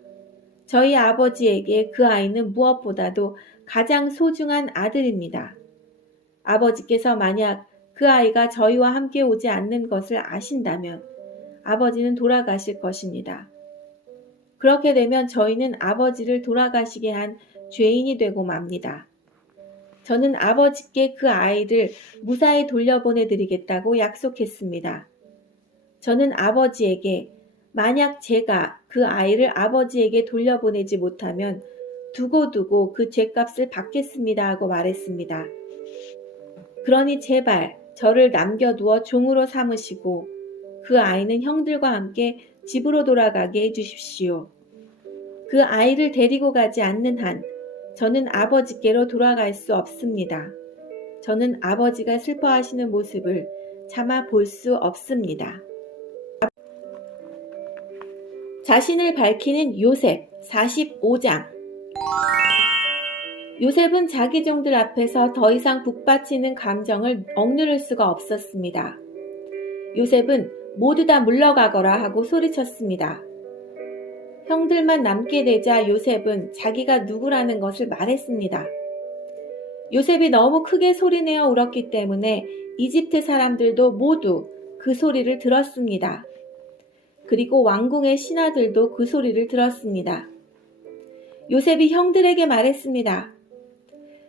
저희 아버지에게 그 아이는 무엇보다도 가장 소중한 아들입니다. 아버지께서 만약 그 아이가 저희와 함께 오지 않는 것을 아신다면 아버지는 돌아가실 것입니다. 그렇게 되면 저희는 아버지를 돌아가시게 한 죄인이 되고 맙니다. 저는 아버지께 그 아이를 무사히 돌려보내드리겠다고 약속했습니다. 저는 아버지에게 만약 제가 그 아이를 아버지에게 돌려보내지 못하면 두고두고 그 죄값을 받겠습니다 하고 말했습니다. 그러니 제발 저를 남겨두어 종으로 삼으시고 그 아이는 형들과 함께 집으로 돌아가게 해주십시오. 그 아이를 데리고 가지 않는 한 저는 아버지께로 돌아갈 수 없습니다. 저는 아버지가 슬퍼하시는 모습을 차마 볼 수 없습니다. 자신을 밝히는 요셉 45장. 요셉은 자기 종들 앞에서 더 이상 북받치는 감정을 억누를 수가 없었습니다. 요셉은 모두 다 물러가거라 하고 소리쳤습니다. 형들만 남게 되자 요셉은 자기가 누구라는 것을 말했습니다. 요셉이 너무 크게 소리내어 울었기 때문에 이집트 사람들도 모두 그 소리를 들었습니다. 그리고 왕궁의 신하들도 그 소리를 들었습니다. 요셉이 형들에게 말했습니다.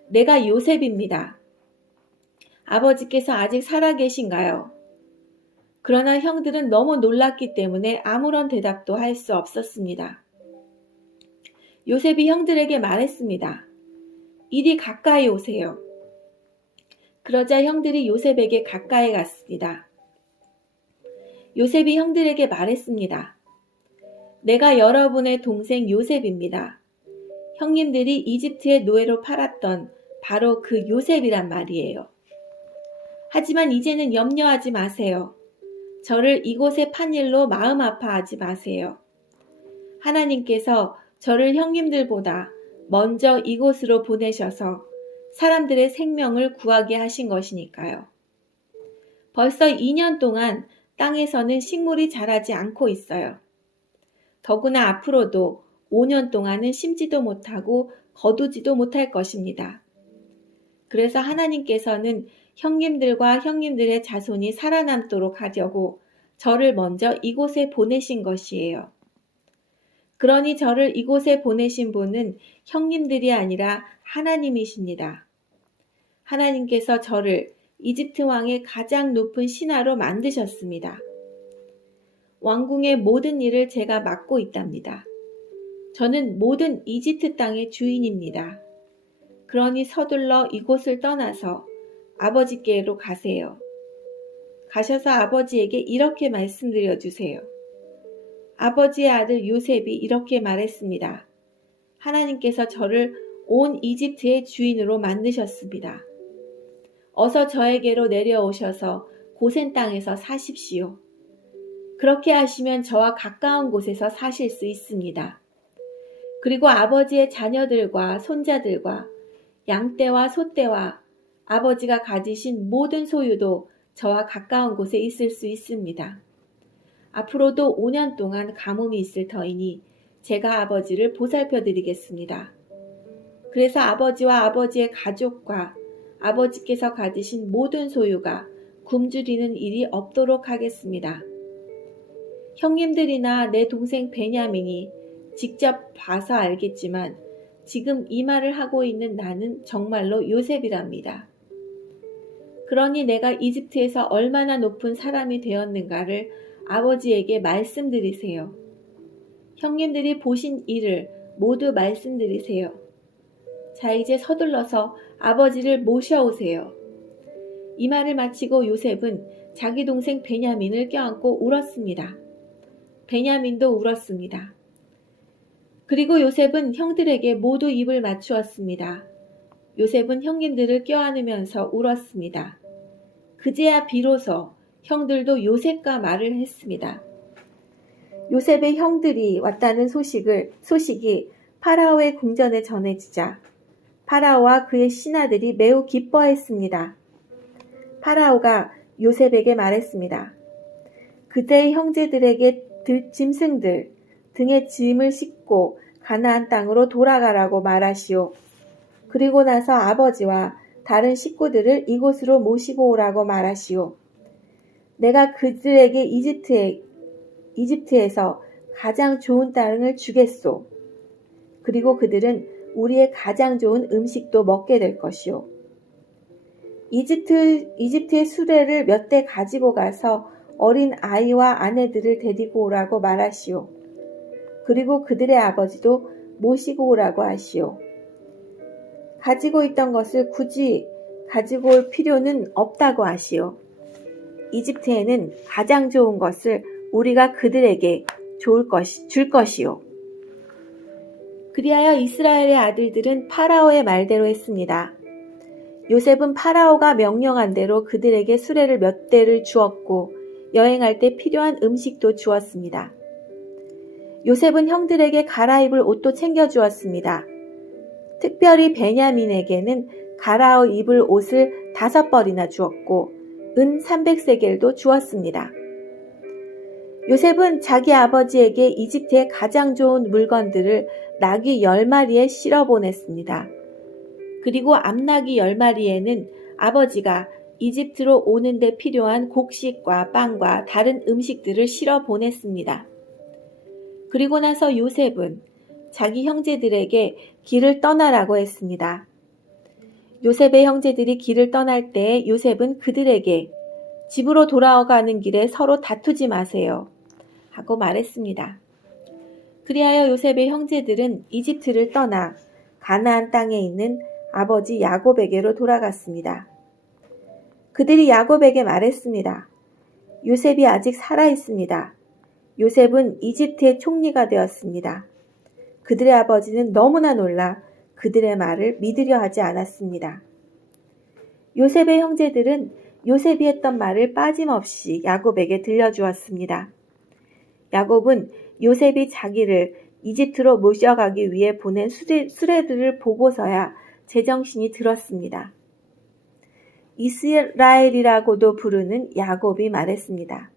내가 요셉입니다. 아버지께서 아직 살아계신가요? 그러나 형들은 너무 놀랐기 때문에 아무런 대답도 할 수 없었습니다. 요셉이 형들에게 말했습니다. 이리 가까이 오세요. 그러자 형들이 요셉에게 가까이 갔습니다. 요셉이 형들에게 말했습니다. 내가 여러분의 동생 요셉입니다. 형님들이 이집트의 노예로 팔았던 바로 그 요셉이란 말이에요. 하지만 이제는 염려하지 마세요. 저를 이곳에 판 일로 마음 아파하지 마세요. 하나님께서 저를 형님들보다 먼저 이곳으로 보내셔서 사람들의 생명을 구하게 하신 것이니까요. 벌써 2년 동안 땅에서는 식물이 자라지 않고 있어요. 더구나 앞으로도 5년 동안은 심지도 못하고 거두지도 못할 것입니다. 그래서 하나님께서는 형님들과 형님들의 자손이 살아남도록 하려고 저를 먼저 이곳에 보내신 것이에요. 그러니 저를 이곳에 보내신 분은 형님들이 아니라 하나님이십니다. 하나님께서 저를 이집트 왕의 가장 높은 신하로 만드셨습니다. 왕궁의 모든 일을 제가 맡고 있답니다. 저는 모든 이집트 땅의 주인입니다. 그러니 서둘러 이곳을 떠나서 아버지께로 가세요. 가셔서 아버지에게 이렇게 말씀드려 주세요. 아버지의 아들 요셉이 이렇게 말했습니다. 하나님께서 저를 온 이집트의 주인으로 만드셨습니다. 어서 저에게로 내려오셔서 고센 땅에서 사십시오. 그렇게 하시면 저와 가까운 곳에서 사실 수 있습니다. 그리고 아버지의 자녀들과 손자들과 양떼와 소떼와 아버지가 가지신 모든 소유도 저와 가까운 곳에 있을 수 있습니다. 앞으로도 5년 동안 가뭄이 있을 터이니 제가 아버지를 보살펴 드리겠습니다. 그래서 아버지와 아버지의 가족과 아버지께서 가지신 모든 소유가 굶주리는 일이 없도록 하겠습니다. 형님들이나 내 동생 베냐민이 직접 봐서 알겠지만 지금 이 말을 하고 있는 나는 정말로 요셉이랍니다. 그러니 내가 이집트에서 얼마나 높은 사람이 되었는가를 아버지에게 말씀드리세요. 형님들이 보신 일을 모두 말씀드리세요. 자, 이제 서둘러서 아버지를 모셔오세요. 이 말을 마치고 요셉은 자기 동생 베냐민을 껴안고 울었습니다. 베냐민도 울었습니다. 그리고 요셉은 형들에게 모두 입을 맞추었습니다. 요셉은 형님들을 껴안으면서 울었습니다. 그제야 비로소 형들도 요셉과 말을 했습니다. 요셉의 형들이 왔다는 소식이 파라오의 궁전에 전해지자 파라오와 그의 신하들이 매우 기뻐했습니다. 파라오가 요셉에게 말했습니다. 그대의 형제들에게 짐승들 등의 짐을 싣고 가나안 땅으로 돌아가라고 말하시오. 그리고 나서 아버지와 다른 식구들을 이곳으로 모시고 오라고 말하시오. 내가 그들에게 이집트에서 가장 좋은 땅을 주겠소. 그리고 그들은 우리의 가장 좋은 음식도 먹게 될 것이오. 이집트의 수레를 몇 대 가지고 가서 어린 아이와 아내들을 데리고 오라고 말하시오. 그리고 그들의 아버지도 모시고 오라고 하시오. 가지고 있던 것을 굳이 가지고 올 필요는 없다고 하시오. 이집트에는 가장 좋은 것을 우리가 그들에게 줄 것이오. 그리하여 이스라엘의 아들들은 파라오의 말대로 했습니다. 요셉은 파라오가 명령한 대로 그들에게 수레를 몇 대를 주었고 여행할 때 필요한 음식도 주었습니다. 요셉은 형들에게 갈아입을 옷도 챙겨주었습니다. 특별히 베냐민에게는 갈아 입을 옷을 5벌이나 주었고 은 300세겔도 주었습니다. 요셉은 자기 아버지에게 이집트의 가장 좋은 물건들을 나귀 10마리에 실어 보냈습니다. 그리고 암나귀 10마리에는 아버지가 이집트로 오는데 필요한 곡식과 빵과 다른 음식들을 실어 보냈습니다. 그리고 나서 요셉은 자기 형제들에게 길을 떠나라고 했습니다. 요셉의 형제들이 길을 떠날 때 요셉은 그들에게 집으로 돌아가는 길에 서로 다투지 마세요 하고 말했습니다. 그리하여 요셉의 형제들은 이집트를 떠나 가나안 땅에 있는 아버지 야곱에게로 돌아갔습니다. 그들이 야곱에게 말했습니다. 요셉이 아직 살아 있습니다. 요셉은 이집트의 총리가 되었습니다. 그들의 아버지는 너무나 놀라 그들의 말을 믿으려 하지 않았습니다. 요셉의 형제들은 요셉이 했던 말을 빠짐없이 야곱에게 들려주었습니다. 야곱은 요셉이 자기를 이집트로 모셔가기 위해 보낸 수레들을 보고서야 제정신이 들었습니다. 이스라엘이라고도 부르는 야곱이 말했습니다.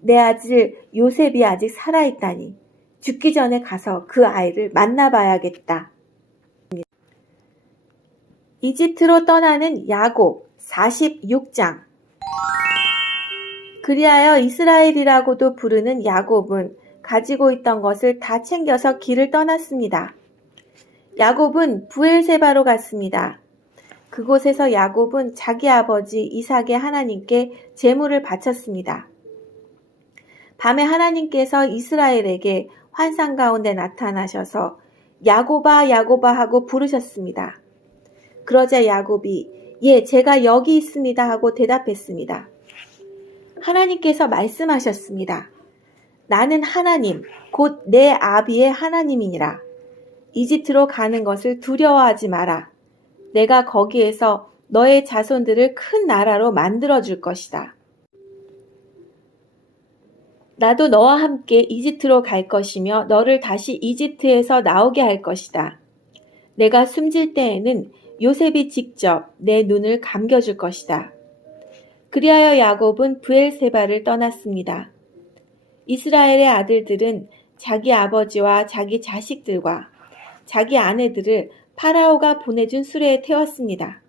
내 아들 요셉이 아직 살아있다니 죽기 전에 가서 그 아이를 만나봐야겠다. 이집트로 떠나는 야곱 46장. 그리하여 이스라엘이라고도 부르는 야곱은 가지고 있던 것을 다 챙겨서 길을 떠났습니다. 야곱은 브엘세바로 갔습니다. 그곳에서 야곱은 자기 아버지 이삭의 하나님께 제물을 바쳤습니다. 밤에 하나님께서 이스라엘에게 환상 가운데 나타나셔서 야곱아 야곱아 하고 부르셨습니다. 그러자 야곱이 예, 제가 여기 있습니다 하고 대답했습니다. 하나님께서 말씀하셨습니다. 나는 하나님, 곧 내 아비의 하나님이니라. 이집트로 가는 것을 두려워하지 마라. 내가 거기에서 너의 자손들을 큰 나라로 만들어줄 것이다. 나도 너와 함께 이집트로 갈 것이며 너를 다시 이집트에서 나오게 할 것이다. 내가 숨질 때에는 요셉이 직접 내 눈을 감겨줄 것이다. 그리하여 야곱은 브엘세바를 떠났습니다. 이스라엘의 아들들은 자기 아버지와 자기 자식들과 자기 아내들을 파라오가 보내준 수레에 태웠습니다.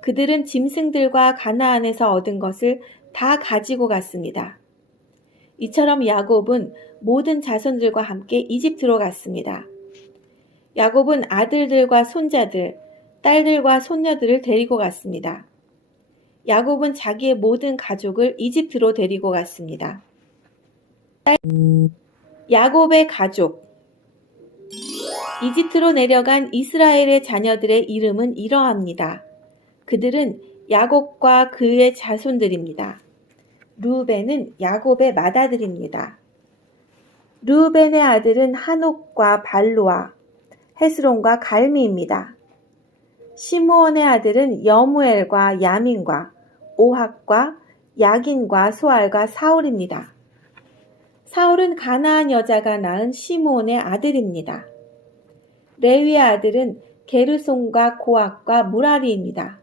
그들은 짐승들과 가나안에서 얻은 것을 다 가지고 갔습니다. 이처럼 야곱은 모든 자손들과 함께 이집트로 갔습니다. 야곱은 아들들과 손자들, 딸들과 손녀들을 데리고 갔습니다. 야곱은 자기의 모든 가족을 이집트로 데리고 갔습니다. 야곱의 가족. 이집트로 내려간 이스라엘의 자녀들의 이름은 이러합니다. 그들은 야곱과 그의 자손들입니다. 르우벤은 야곱의 맏아들입니다. 르우벤의 아들은 한옥과 발루아, 헤스론과 갈미입니다. 시므온의 아들은 여무엘과 야민과 오학과 야긴과 소알과 사울입니다. 사울은 가나안 여자가 낳은 시므온의 아들입니다. 레위의 아들은 게르손과 고학과 무라리입니다.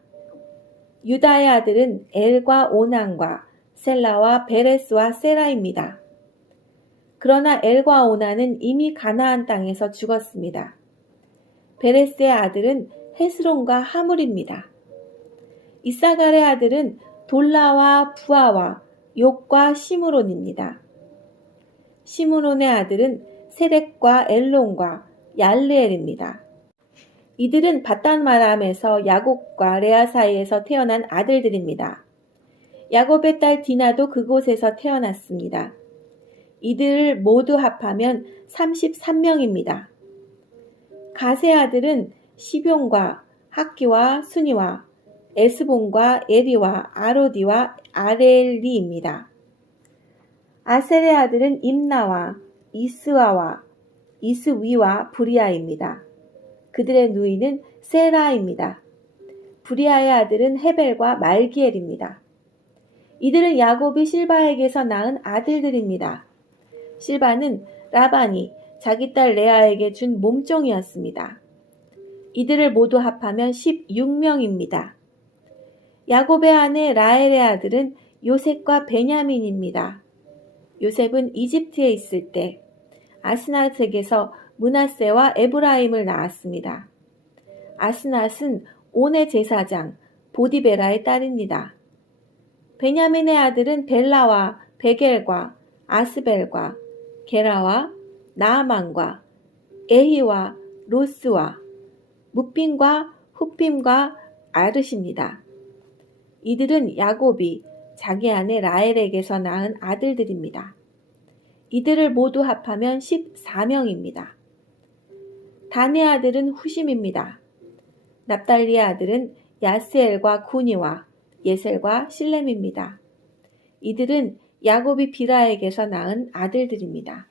유다의 아들은 엘과 오난과 셀라와 베레스와 세라입니다. 그러나 엘과 오난은 이미 가나안 땅에서 죽었습니다. 베레스의 아들은 헤스론과 하물입니다. 이사갈의 아들은 돌라와 부아와 욕과 시므론입니다. 시므론의 아들은 세렉과 엘론과 얄르엘입니다. 이들은 바단마람에서 야곱과 레아 사이에서 태어난 아들들입니다. 야곱의 딸 디나도 그곳에서 태어났습니다. 이들 모두 합하면 33명입니다. 갓의 아들은 시뵉과 학기와 순이와 에스본과 에리와 아로디와 아렐리입니다. 아셀의 아들은 임나와 이스와와 이스위와 브리아입니다. 그들의 누이는 세라입니다. 브리아의 아들은 헤벨과 말기엘입니다. 이들은 야곱이 실바에게서 낳은 아들들입니다. 실바는 라반이 자기 딸 레아에게 준 몸종이었습니다. 이들을 모두 합하면 16명입니다. 야곱의 아내 라헬의 아들은 요셉과 베냐민입니다. 요셉은 이집트에 있을 때 아스낫에게서 므낫세와 에브라임을 낳았습니다. 아스낫은 온의 제사장 보디베라의 딸입니다. 베냐민의 아들은 벨라와 베겔과 아스벨과 게라와 나아만과 에히와 로스와 무핀과 후핀과 아르십니다. 이들은 야곱이 자기 아내 라헬에게서 낳은 아들들입니다. 이들을 모두 합하면 14명입니다. 단의 아들은 후심입니다. 납달리의 아들은 야스엘과 구니와 예셀과 실렘입니다. 이들은 야곱이 비라에게서 낳은 아들들입니다.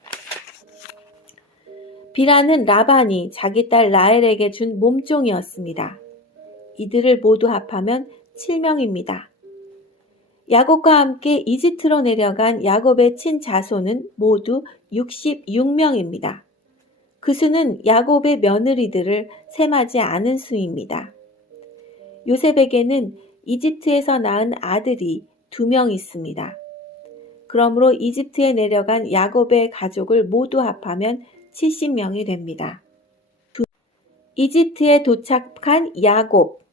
비라는 라반이 자기 딸 라헬에게 준 몸종이었습니다. 이들을 모두 합하면 7명입니다. 야곱과 함께 이집트로 내려간 야곱의 친자손은 모두 66명입니다. 그 수는 야곱의 며느리들을 셈하지 않은 수입니다. 요셉에게는 이집트에서 낳은 아들이 2명 있습니다. 그러므로 이집트에 내려간 야곱의 가족을 모두 합하면 70명이 됩니다. 이집트에 도착한 야곱.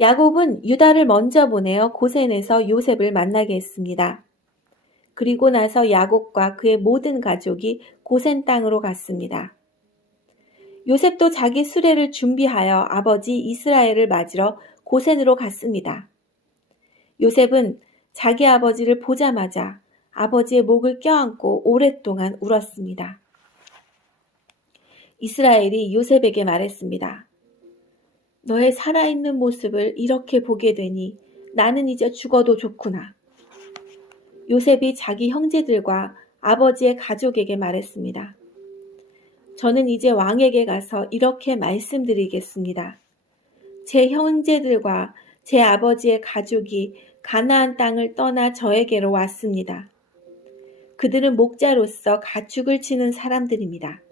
야곱은 유다를 먼저 보내어 고센에서 요셉을 만나게 했습니다. 그리고 나서 야곱과 그의 모든 가족이 고센 땅으로 갔습니다. 요셉도 자기 수레를 준비하여 아버지 이스라엘을 맞으러 고센으로 갔습니다. 요셉은 자기 아버지를 보자마자 아버지의 목을 껴안고 오랫동안 울었습니다. 이스라엘이 요셉에게 말했습니다. 너의 살아있는 모습을 이렇게 보게 되니 나는 이제 죽어도 좋구나. 요셉이 자기 형제들과 아버지의 가족에게 말했습니다. 저는 이제 왕에게 가서 이렇게 말씀드리겠습니다. 제 형제들과 제 아버지의 가족이 가나안 땅을 떠나 저에게로 왔습니다. 그들은 목자로서 가축을 치는 사람들입니다.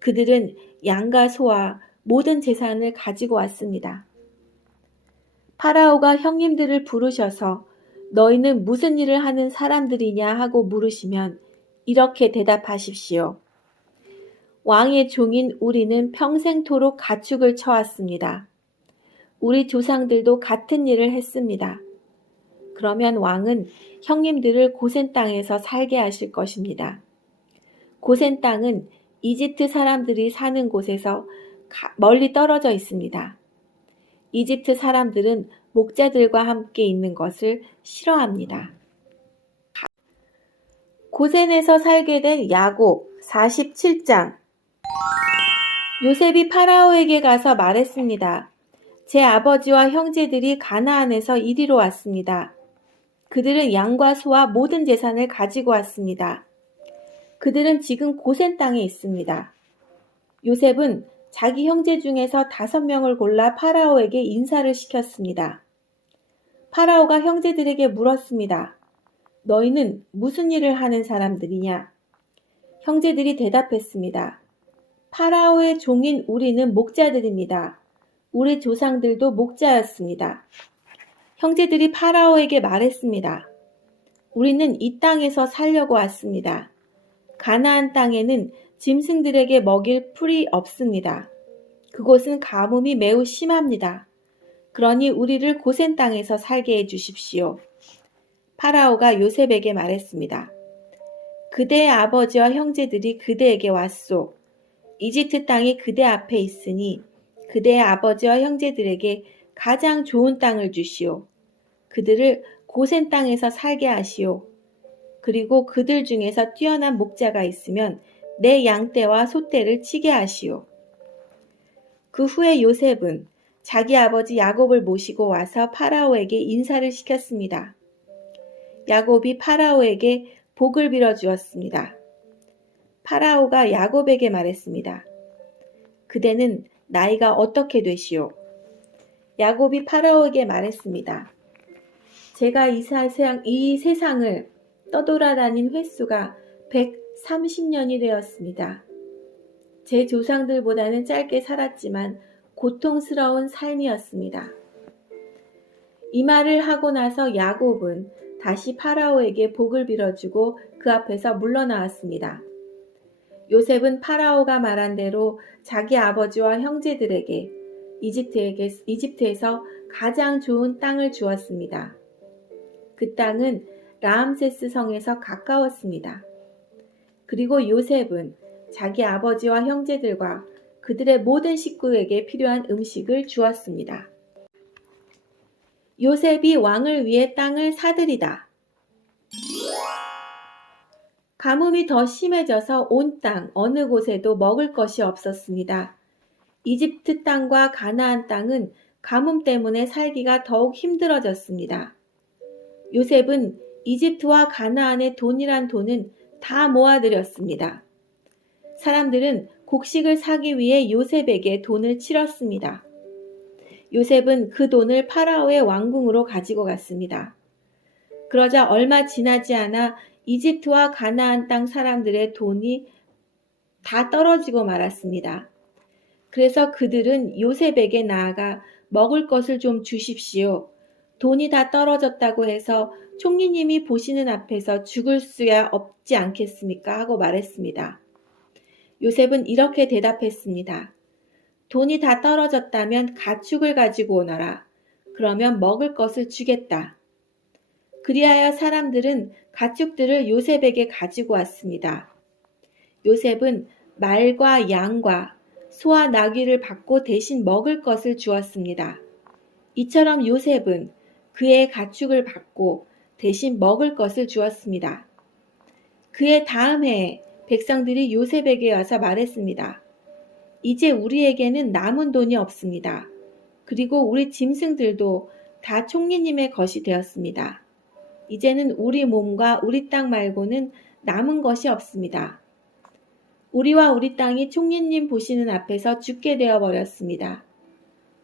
그들은 양과 소와 모든 재산을 가지고 왔습니다. 파라오가 형님들을 부르셔서 너희는 무슨 일을 하는 사람들이냐 하고 물으시면 이렇게 대답하십시오. 왕의 종인 우리는 평생토록 가축을 쳐왔습니다. 우리 조상들도 같은 일을 했습니다. 그러면 왕은 형님들을 고센 땅에서 살게 하실 것입니다. 고센 땅은 이집트 사람들이 사는 곳에서 멀리 떨어져 있습니다. 이집트 사람들은 목자들과 함께 있는 것을 싫어합니다. 고센에서 살게 된 야곱 47장. 요셉이 파라오에게 가서 말했습니다. 제 아버지와 형제들이 가나안에서 이리로 왔습니다. 그들은 양과 소와 모든 재산을 가지고 왔습니다. 그들은 지금 고센 땅에 있습니다. 요셉은 자기 형제 중에서 5명을 골라 파라오에게 인사를 시켰습니다. 파라오가 형제들에게 물었습니다. 너희는 무슨 일을 하는 사람들이냐? 형제들이 대답했습니다. 파라오의 종인 우리는 목자들입니다. 우리 조상들도 목자였습니다. 형제들이 파라오에게 말했습니다. 우리는 이 땅에서 살려고 왔습니다. 가나안 땅에는 짐승들에게 먹일 풀이 없습니다. 그곳은 가뭄이 매우 심합니다. 그러니 우리를 고센 땅에서 살게 해 주십시오. 파라오가 요셉에게 말했습니다. 그대의 아버지와 형제들이 그대에게 왔소. 이집트 땅이 그대 앞에 있으니 그대의 아버지와 형제들에게 가장 좋은 땅을 주시오. 그들을 고센 땅에서 살게 하시오. 그리고 그들 중에서 뛰어난 목자가 있으면 내 양떼와 소떼를 치게 하시오. 그 후에 요셉은 자기 아버지 야곱을 모시고 와서 파라오에게 인사를 시켰습니다. 야곱이 파라오에게 복을 빌어 주었습니다. 파라오가 야곱에게 말했습니다. 그대는 나이가 어떻게 되시오? 야곱이 파라오에게 말했습니다. 제가 이 세상을 떠돌아다닌 횟수가 130년이 되었습니다. 제 조상들보다는 짧게 살았지만 고통스러운 삶이었습니다. 이 말을 하고 나서 야곱은 다시 파라오에게 복을 빌어주고 그 앞에서 물러나왔습니다. 요셉은 파라오가 말한 대로 자기 아버지와 형제들에게 이집트에서 가장 좋은 땅을 주었습니다. 그 땅은 라암세스 성에서 가까웠습니다. 그리고 요셉은 자기 아버지와 형제들과 그들의 모든 식구에게 필요한 음식을 주었습니다. 요셉이 왕을 위해 땅을 사들이다. 가뭄이 더 심해져서 온 땅 어느 곳에도 먹을 것이 없었습니다. 이집트 땅과 가나안 땅은 가뭄 때문에 살기가 더욱 힘들어졌습니다. 요셉은 이집트와 가나안의 돈이란 돈은 다 모아들였습니다. 사람들은 곡식을 사기 위해 요셉에게 돈을 치렀습니다. 요셉은 그 돈을 파라오의 왕궁으로 가지고 갔습니다. 그러자 얼마 지나지 않아 이집트와 가나안 땅 사람들의 돈이 다 떨어지고 말았습니다. 그래서 그들은 요셉에게 나아가 먹을 것을 좀 주십시오. 돈이 다 떨어졌다고 해서 총리님이 보시는 앞에서 죽을 수야 없지 않겠습니까? 하고 말했습니다. 요셉은 이렇게 대답했습니다. 돈이 다 떨어졌다면 가축을 가지고 오너라. 그러면 먹을 것을 주겠다. 그리하여 사람들은 가축들을 요셉에게 가지고 왔습니다. 요셉은 말과 양과 소와 나귀를 받고 대신 먹을 것을 주었습니다. 이처럼 요셉은 그의 가축을 받고 대신 먹을 것을 주었습니다. 그의 다음 해에 백성들이 요셉에게 와서 말했습니다. 이제 우리에게는 남은 돈이 없습니다. 그리고 우리 짐승들도 다 총리님의 것이 되었습니다. 이제는 우리 몸과 우리 땅 말고는 남은 것이 없습니다. 우리와 우리 땅이 총리님 보시는 앞에서 죽게 되어 버렸습니다.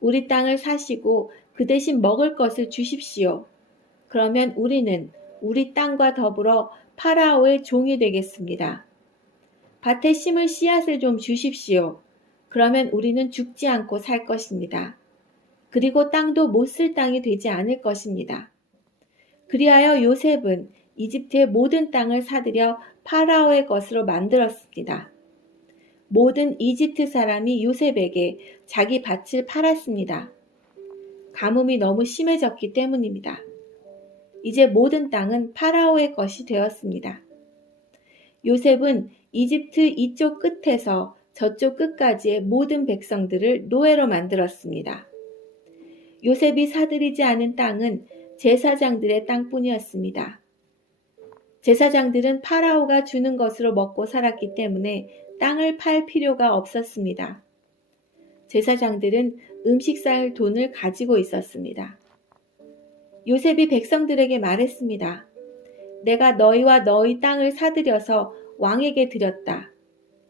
우리 땅을 사시고 그 대신 먹을 것을 주십시오. 그러면 우리는 우리 땅과 더불어 파라오의 종이 되겠습니다. 밭에 심을 씨앗을 좀 주십시오. 그러면 우리는 죽지 않고 살 것입니다. 그리고 땅도 못 쓸 땅이 되지 않을 것입니다. 그리하여 요셉은 이집트의 모든 땅을 사들여 파라오의 것으로 만들었습니다. 모든 이집트 사람이 요셉에게 자기 밭을 팔았습니다. 가뭄이 너무 심해졌기 때문입니다. 이제 모든 땅은 파라오의 것이 되었습니다. 요셉은 이집트 이쪽 끝에서 저쪽 끝까지의 모든 백성들을 노예로 만들었습니다. 요셉이 사들이지 않은 땅은 제사장들의 땅뿐이었습니다. 제사장들은 파라오가 주는 것으로 먹고 살았기 때문에 땅을 팔 필요가 없었습니다. 제사장들은 음식 살 돈을 가지고 있었습니다. 요셉이 백성들에게 말했습니다. 내가 너희와 너희 땅을 사들여서 왕에게 드렸다.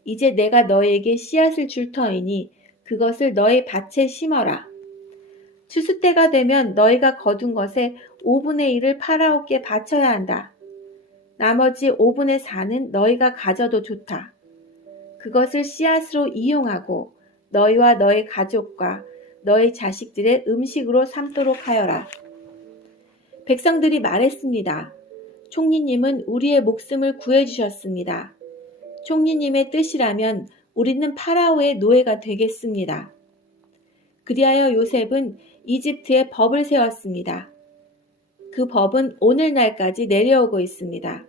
이제 내가 너희에게 씨앗을 줄 터이니 그것을 너희 밭에 심어라. 추수 때가 되면 너희가 거둔 것의 5분의 1을 파라오께 바쳐야 한다. 나머지 5분의 4는 너희가 가져도 좋다. 그것을 씨앗으로 이용하고 너희와 너희 가족과 너희 자식들의 음식으로 삼도록 하여라. 백성들이 말했습니다. 총리님은 우리의 목숨을 구해주셨습니다. 총리님의 뜻이라면 우리는 파라오의 노예가 되겠습니다. 그리하여 요셉은 이집트에 법을 세웠습니다. 그 법은 오늘날까지 내려오고 있습니다.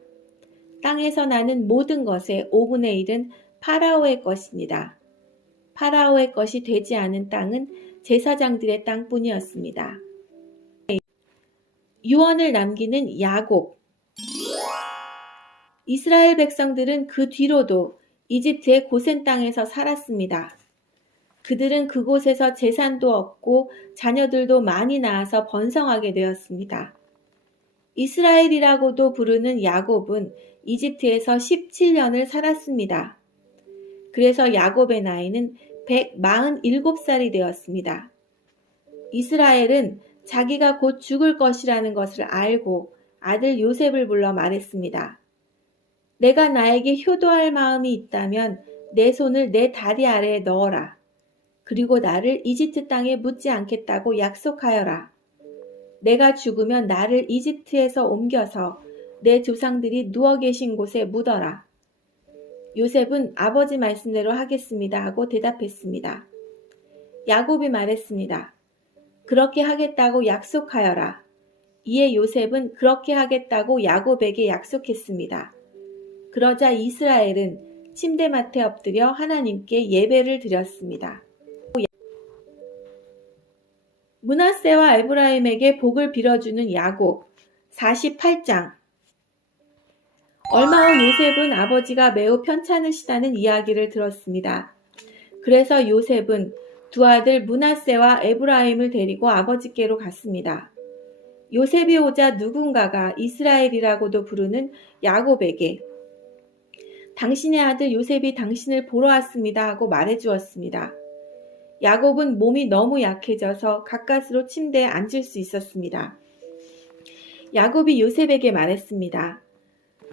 땅에서 나는 모든 것의 5분의 1은 파라오의 것입니다. 파라오의 것이 되지 않은 땅은 제사장들의 땅뿐이었습니다. 유언을 남기는 야곱. 이스라엘 백성들은 그 뒤로도 이집트의 고센 땅에서 살았습니다. 그들은 그곳에서 재산도 얻고 자녀들도 많이 낳아서 번성하게 되었습니다. 이스라엘이라고도 부르는 야곱은 이집트에서 17년을 살았습니다. 그래서 야곱의 나이는 147살이 되었습니다. 이스라엘은 자기가 곧 죽을 것이라는 것을 알고 아들 요셉을 불러 말했습니다. 내가 나에게 효도할 마음이 있다면 내 손을 내 다리 아래에 넣어라. 그리고 나를 이집트 땅에 묻지 않겠다고 약속하여라. 내가 죽으면 나를 이집트에서 옮겨서 내 조상들이 누워 계신 곳에 묻어라. 요셉은 아버지 말씀대로 하겠습니다 하고 대답했습니다. 야곱이 말했습니다. 그렇게 하겠다고 약속하여라. 이에 요셉은 그렇게 하겠다고 야곱에게 약속했습니다. 그러자 이스라엘은 침대맡에 엎드려 하나님께 예배를 드렸습니다. 므낫세와 에브라임에게 복을 빌어주는 야곱 48장. 얼마 후 요셉은 아버지가 매우 편찮으시다는 이야기를 들었습니다. 그래서 요셉은 두 아들 므낫세와 에브라임을 데리고 아버지께로 갔습니다. 요셉이 오자 누군가가 이스라엘이라고도 부르는 야곱에게 당신의 아들 요셉이 당신을 보러 왔습니다 하고 말해주었습니다. 야곱은 몸이 너무 약해져서 가까스로 침대에 앉을 수 있었습니다. 야곱이 요셉에게 말했습니다.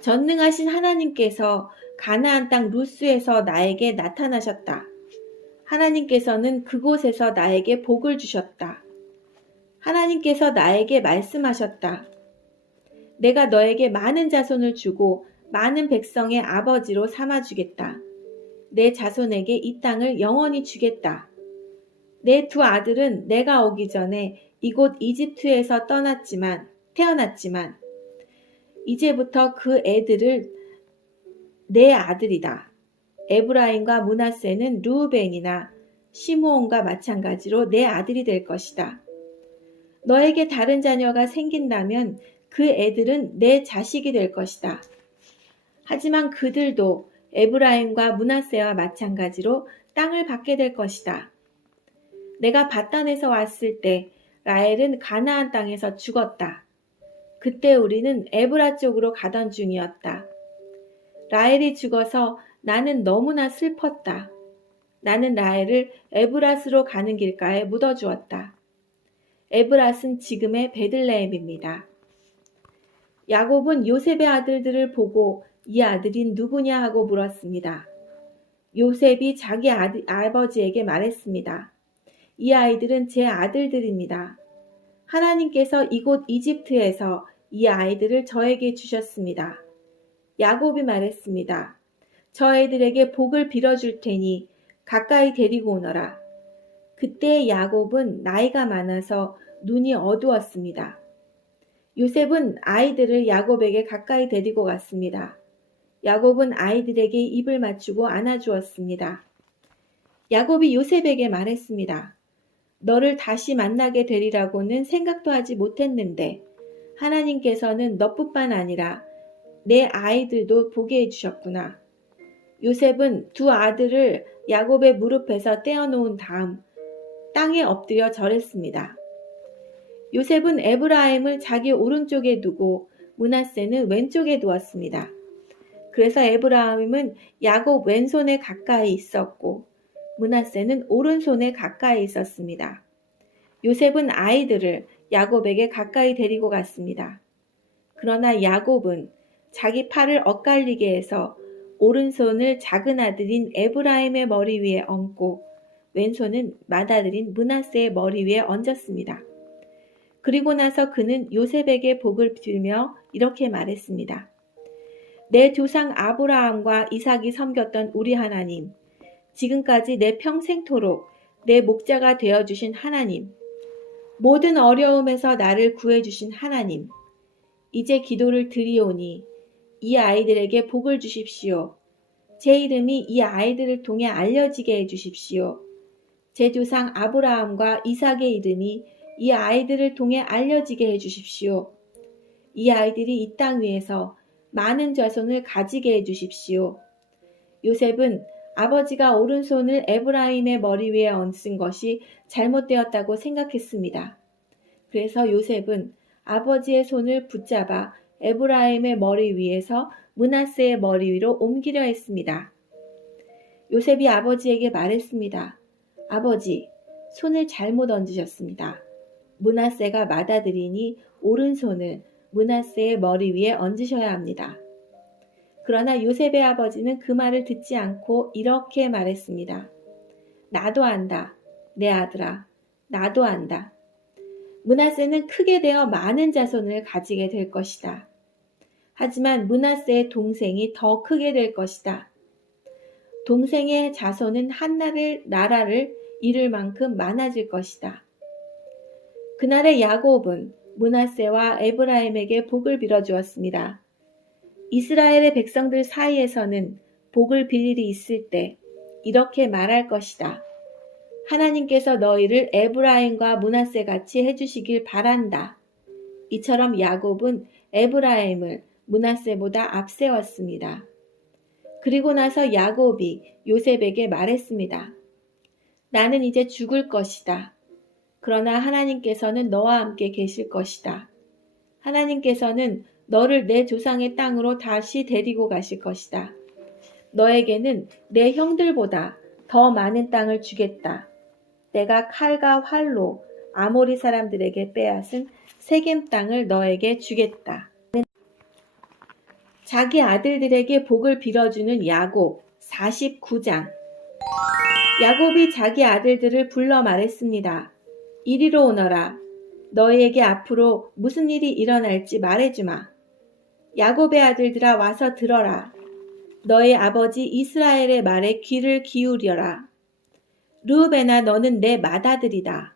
전능하신 하나님께서 가나안 땅 루스에서 나에게 나타나셨다. 하나님께서는 그곳에서 나에게 복을 주셨다. 하나님께서 나에게 말씀하셨다. 내가 너에게 많은 자손을 주고 많은 백성의 아버지로 삼아주겠다. 내 자손에게 이 땅을 영원히 주겠다. 내 두 아들은 내가 오기 전에 이곳 이집트에서 태어났지만 이제부터 그 애들을 내 아들이다. 에브라임과 므낫세는 르우벤이나 시므온과 마찬가지로 내 아들이 될 것이다. 너에게 다른 자녀가 생긴다면 그 애들은 내 자식이 될 것이다. 하지만 그들도 에브라임과 므낫세와 마찬가지로 땅을 받게 될 것이다. 내가 바단에서 왔을 때 라헬은 가나안 땅에서 죽었다. 그때 우리는 에브라 쪽으로 가던 중이었다. 라헬이 죽어서 나는 너무나 슬펐다. 나는 라헬을 에브랏으로 가는 길가에 묻어주었다. 에브랏은 지금의 베들레헴입니다. 야곱은 요셉의 아들들을 보고 이 아들이 누구냐 하고 물었습니다. 요셉이 자기 아버지에게 말했습니다. 이 아이들은 제 아들들입니다. 하나님께서 이곳 이집트에서 이 아이들을 저에게 주셨습니다. 야곱이 말했습니다. 저 애들에게 복을 빌어줄 테니 가까이 데리고 오너라. 그때 야곱은 나이가 많아서 눈이 어두웠습니다. 요셉은 아이들을 야곱에게 가까이 데리고 갔습니다. 야곱은 아이들에게 입을 맞추고 안아주었습니다. 야곱이 요셉에게 말했습니다. 너를 다시 만나게 되리라고는 생각도 하지 못했는데 하나님께서는 너뿐만 아니라 내 아이들도 보게 해주셨구나. 요셉은 두 아들을 야곱의 무릎에서 떼어놓은 다음 땅에 엎드려 절했습니다. 요셉은 에브라임을 자기 오른쪽에 두고 므낫세는 왼쪽에 두었습니다. 그래서 에브라임은 야곱 왼손에 가까이 있었고 므낫세는 오른손에 가까이 있었습니다. 요셉은 아이들을 야곱에게 가까이 데리고 갔습니다. 그러나 야곱은 자기 팔을 엇갈리게 해서 오른손을 작은 아들인 에브라임의 머리 위에 얹고 왼손은 맏아들인 므낫세의 머리 위에 얹었습니다. 그리고 나서 그는 요셉에게 복을 빌며 이렇게 말했습니다. 내 조상 아브라함과 이삭이 섬겼던 우리 하나님, 지금까지 내 평생토록 내 목자가 되어주신 하나님, 모든 어려움에서 나를 구해주신 하나님, 이제 기도를 드리오니 이 아이들에게 복을 주십시오. 제 이름이 이 아이들을 통해 알려지게 해주십시오. 제 조상 아브라함과 이삭의 이름이 이 아이들을 통해 알려지게 해주십시오. 이 아이들이 이 땅 위에서 많은 자손을 가지게 해주십시오. 요셉은 아버지가 오른손을 에브라임의 머리 위에 얹은 것이 잘못되었다고 생각했습니다. 그래서 요셉은 아버지의 손을 붙잡아 에브라임의 머리 위에서 므낫세의 머리 위로 옮기려 했습니다. 요셉이 아버지에게 말했습니다. 아버지, 손을 잘못 얹으셨습니다. 므낫세가 맏아들이니 오른손을 므낫세의 머리 위에 얹으셔야 합니다. 그러나 요셉의 아버지는 그 말을 듣지 않고 이렇게 말했습니다. 나도 안다. 내 아들아, 나도 안다. 므낫세는 크게 되어 많은 자손을 가지게 될 것이다. 하지만 므낫세의 동생이 더 크게 될 것이다. 동생의 자손은 한 나라를 이룰 만큼 많아질 것이다. 그날의 야곱은 므낫세와 에브라임에게 복을 빌어주었습니다. 이스라엘의 백성들 사이에서는 복을 빌 일이 있을 때 이렇게 말할 것이다. 하나님께서 너희를 에브라임과 므낫세 같이 해주시길 바란다. 이처럼 야곱은 에브라임을 므낫세보다 앞세웠습니다. 그리고 나서 야곱이 요셉에게 말했습니다. 나는 이제 죽을 것이다. 그러나 하나님께서는 너와 함께 계실 것이다. 하나님께서는 너를 내 조상의 땅으로 다시 데리고 가실 것이다. 너에게는 내 형들보다 더 많은 땅을 주겠다. 내가 칼과 활로 아모리 사람들에게 빼앗은 세겜 땅을 너에게 주겠다. 자기 아들들에게 복을 빌어주는 야곱 49장. 야곱이 자기 아들들을 불러 말했습니다. 이리로 오너라. 너희에게 앞으로 무슨 일이 일어날지 말해주마. 야곱의 아들들아 와서 들어라. 너희 아버지 이스라엘의 말에 귀를 기울여라. 르우벤아 너는 내 맏아들이다.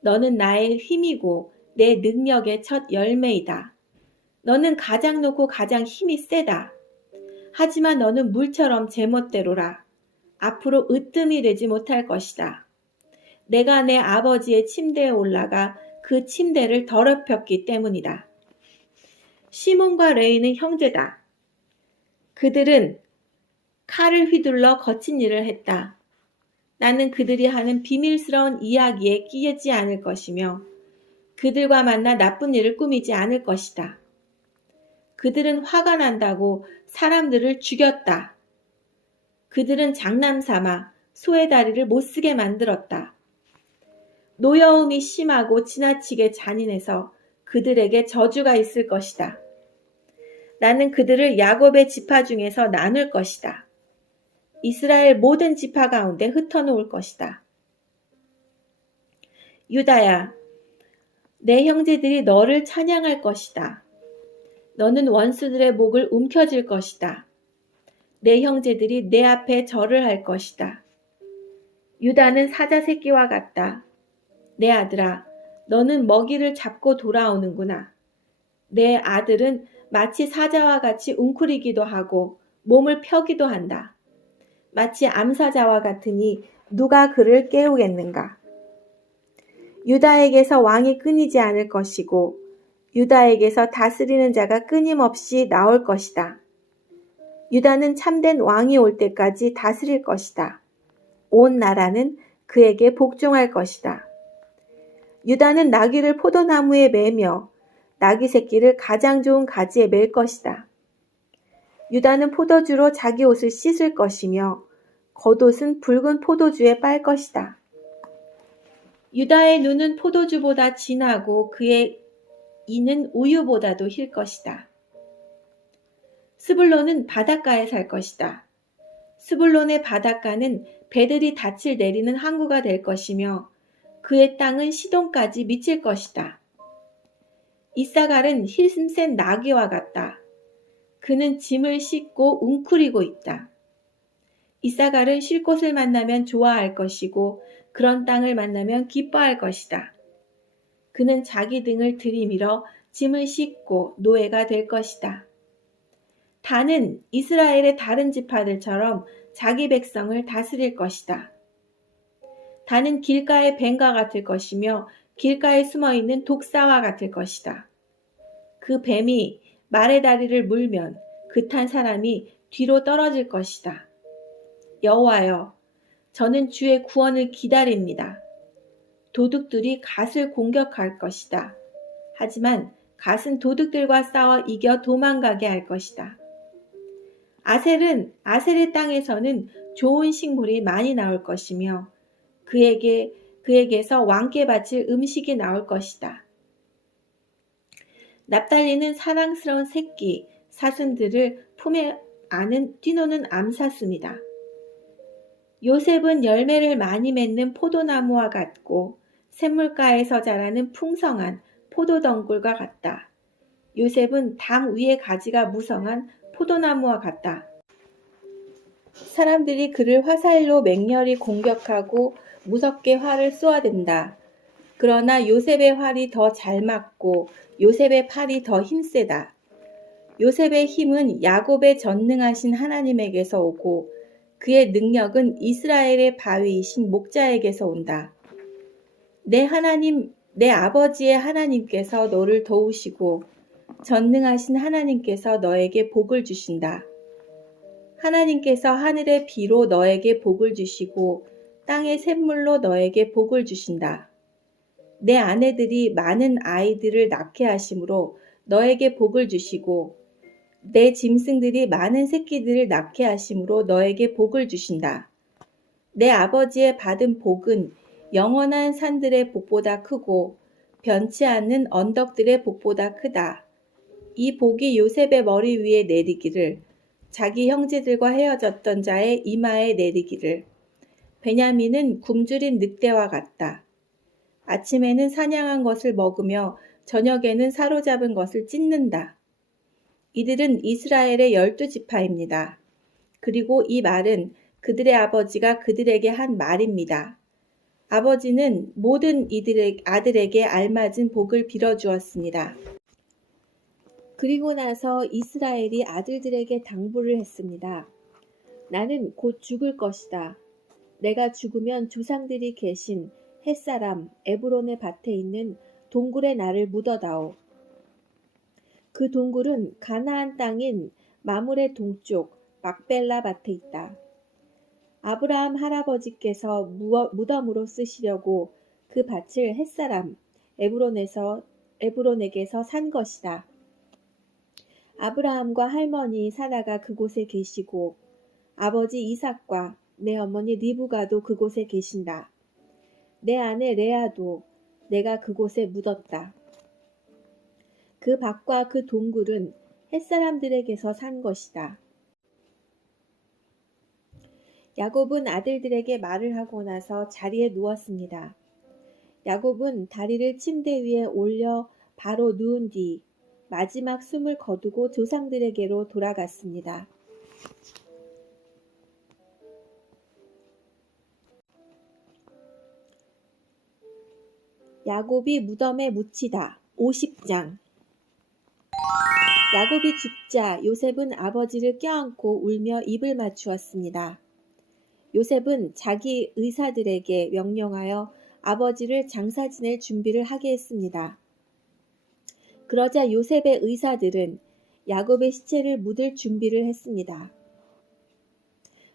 너는 나의 힘이고 내 능력의 첫 열매이다. 너는 가장 높고 가장 힘이 세다. 하지만 너는 물처럼 제멋대로라. 앞으로 으뜸이 되지 못할 것이다. 내가 내 아버지의 침대에 올라가 그 침대를 더럽혔기 때문이다. 시몬과 레위는 형제다. 그들은 칼을 휘둘러 거친 일을 했다. 나는 그들이 하는 비밀스러운 이야기에 끼지 않을 것이며 그들과 만나 나쁜 일을 꾸미지 않을 것이다. 그들은 화가 난다고 사람들을 죽였다. 그들은 장난삼아 소의 다리를 못쓰게 만들었다. 노여움이 심하고 지나치게 잔인해서 그들에게 저주가 있을 것이다. 나는 그들을 야곱의 지파 중에서 나눌 것이다. 이스라엘 모든 지파 가운데 흩어놓을 것이다. 유다야, 내 형제들이 너를 찬양할 것이다. 너는 원수들의 목을 움켜쥘 것이다. 내 형제들이 내 앞에 절을 할 것이다. 유다는 사자 새끼와 같다. 내 아들아, 너는 먹이를 잡고 돌아오는구나. 내 아들은 마치 사자와 같이 웅크리기도 하고 몸을 펴기도 한다. 마치 암사자와 같으니 누가 그를 깨우겠는가. 유다에게서 왕이 끊이지 않을 것이고 유다에게서 다스리는 자가 끊임없이 나올 것이다. 유다는 참된 왕이 올 때까지 다스릴 것이다. 온 나라는 그에게 복종할 것이다. 유다는 나귀를 포도나무에 매며 나귀 새끼를 가장 좋은 가지에 맬 것이다. 유다는 포도주로 자기 옷을 씻을 것이며 겉옷은 붉은 포도주에 빨 것이다. 유다의 눈은 포도주보다 진하고 그의 이는 우유보다도 힐 것이다. 스불론은 바닷가에 살 것이다. 스불론의 바닷가는 배들이 닻을 내리는 항구가 될 것이며 그의 땅은 시돈까지 미칠 것이다. 이사갈은 힘센 나귀와 같다. 그는 짐을 싣고 웅크리고 있다. 이사갈은 쉴 곳을 만나면 좋아할 것이고 그런 땅을 만나면 기뻐할 것이다. 그는 자기 등을 들이밀어 짐을 싣고 노예가 될 것이다. 단은 이스라엘의 다른 지파들처럼 자기 백성을 다스릴 것이다. 단은 길가의 뱀과 같을 것이며 길가에 숨어있는 독사와 같을 것이다. 그 뱀이 말의 다리를 물면 그 탄 사람이 뒤로 떨어질 것이다. 여호와여, 저는 주의 구원을 기다립니다. 도둑들이 갓을 공격할 것이다. 하지만 갓은 도둑들과 싸워 이겨 도망가게 할 것이다. 아셀의 땅에서는 좋은 식물이 많이 나올 것이며 그에게서 왕께 바칠 음식이 나올 것이다. 납달리는 사랑스러운 새끼 사슴들을 품에 안은 뛰노는 암사슴이다. 요셉은 열매를 많이 맺는 포도나무와 같고 샘물가에서 자라는 풍성한 포도덩굴과 같다. 요셉은 담 위의 가지가 무성한 포도나무와 같다. 사람들이 그를 화살로 맹렬히 공격하고 무섭게 활을 쏘아댄다. 그러나 요셉의 활이 더 잘 맞고 요셉의 팔이 더 힘세다. 요셉의 힘은 야곱의 전능하신 하나님에게서 오고 그의 능력은 이스라엘의 바위이신 목자에게서 온다. 내 하나님, 내 아버지의 하나님께서 너를 도우시고 전능하신 하나님께서 너에게 복을 주신다. 하나님께서 하늘의 비로 너에게 복을 주시고 땅의 샘물로 너에게 복을 주신다. 내 아내들이 많은 아이들을 낳게 하심으로 너에게 복을 주시고 내 짐승들이 많은 새끼들을 낳게 하심으로 너에게 복을 주신다. 내 아버지의 받은 복은 영원한 산들의 복보다 크고 변치 않는 언덕들의 복보다 크다. 이 복이 요셉의 머리 위에 내리기를 자기 형제들과 헤어졌던 자의 이마에 내리기를 베냐민은 굶주린 늑대와 같다. 아침에는 사냥한 것을 먹으며 저녁에는 사로잡은 것을 찢는다. 이들은 이스라엘의 12지파입니다. 그리고 이 말은 그들의 아버지가 그들에게 한 말입니다. 아버지는 모든 이들의 아들에게 알맞은 복을 빌어주었습니다. 그리고 나서 이스라엘이 아들들에게 당부를 했습니다. 나는 곧 죽을 것이다. 내가 죽으면 조상들이 계신 햇사람 에브론의 밭에 있는 동굴에 나를 묻어다오. 그 동굴은 가나안 땅인 마물의 동쪽 막벨라 밭에 있다. 아브라함 할아버지께서 무덤으로 쓰시려고 그 밭을 햇사람 에브론에게서 산 것이다. 아브라함과 할머니 사라가 그곳에 계시고 아버지 이삭과 내 어머니 리브가도 그곳에 계신다. 내 아내 레아도 내가 그곳에 묻었다. 그 밭과 그 동굴은 햇사람들에게서 산 것이다. 야곱은 아들들에게 말을 하고 나서 자리에 누웠습니다. 야곱은 다리를 침대 위에 올려 바로 누운 뒤 마지막 숨을 거두고 조상들에게로 돌아갔습니다. 야곱이 무덤에 묻히다 50장. 야곱이 죽자 요셉은 아버지를 껴안고 울며 입을 맞추었습니다. 요셉은 자기 의사들에게 명령하여 아버지를 장사 지낼 준비를 하게 했습니다. 그러자 요셉의 의사들은 야곱의 시체를 묻을 준비를 했습니다.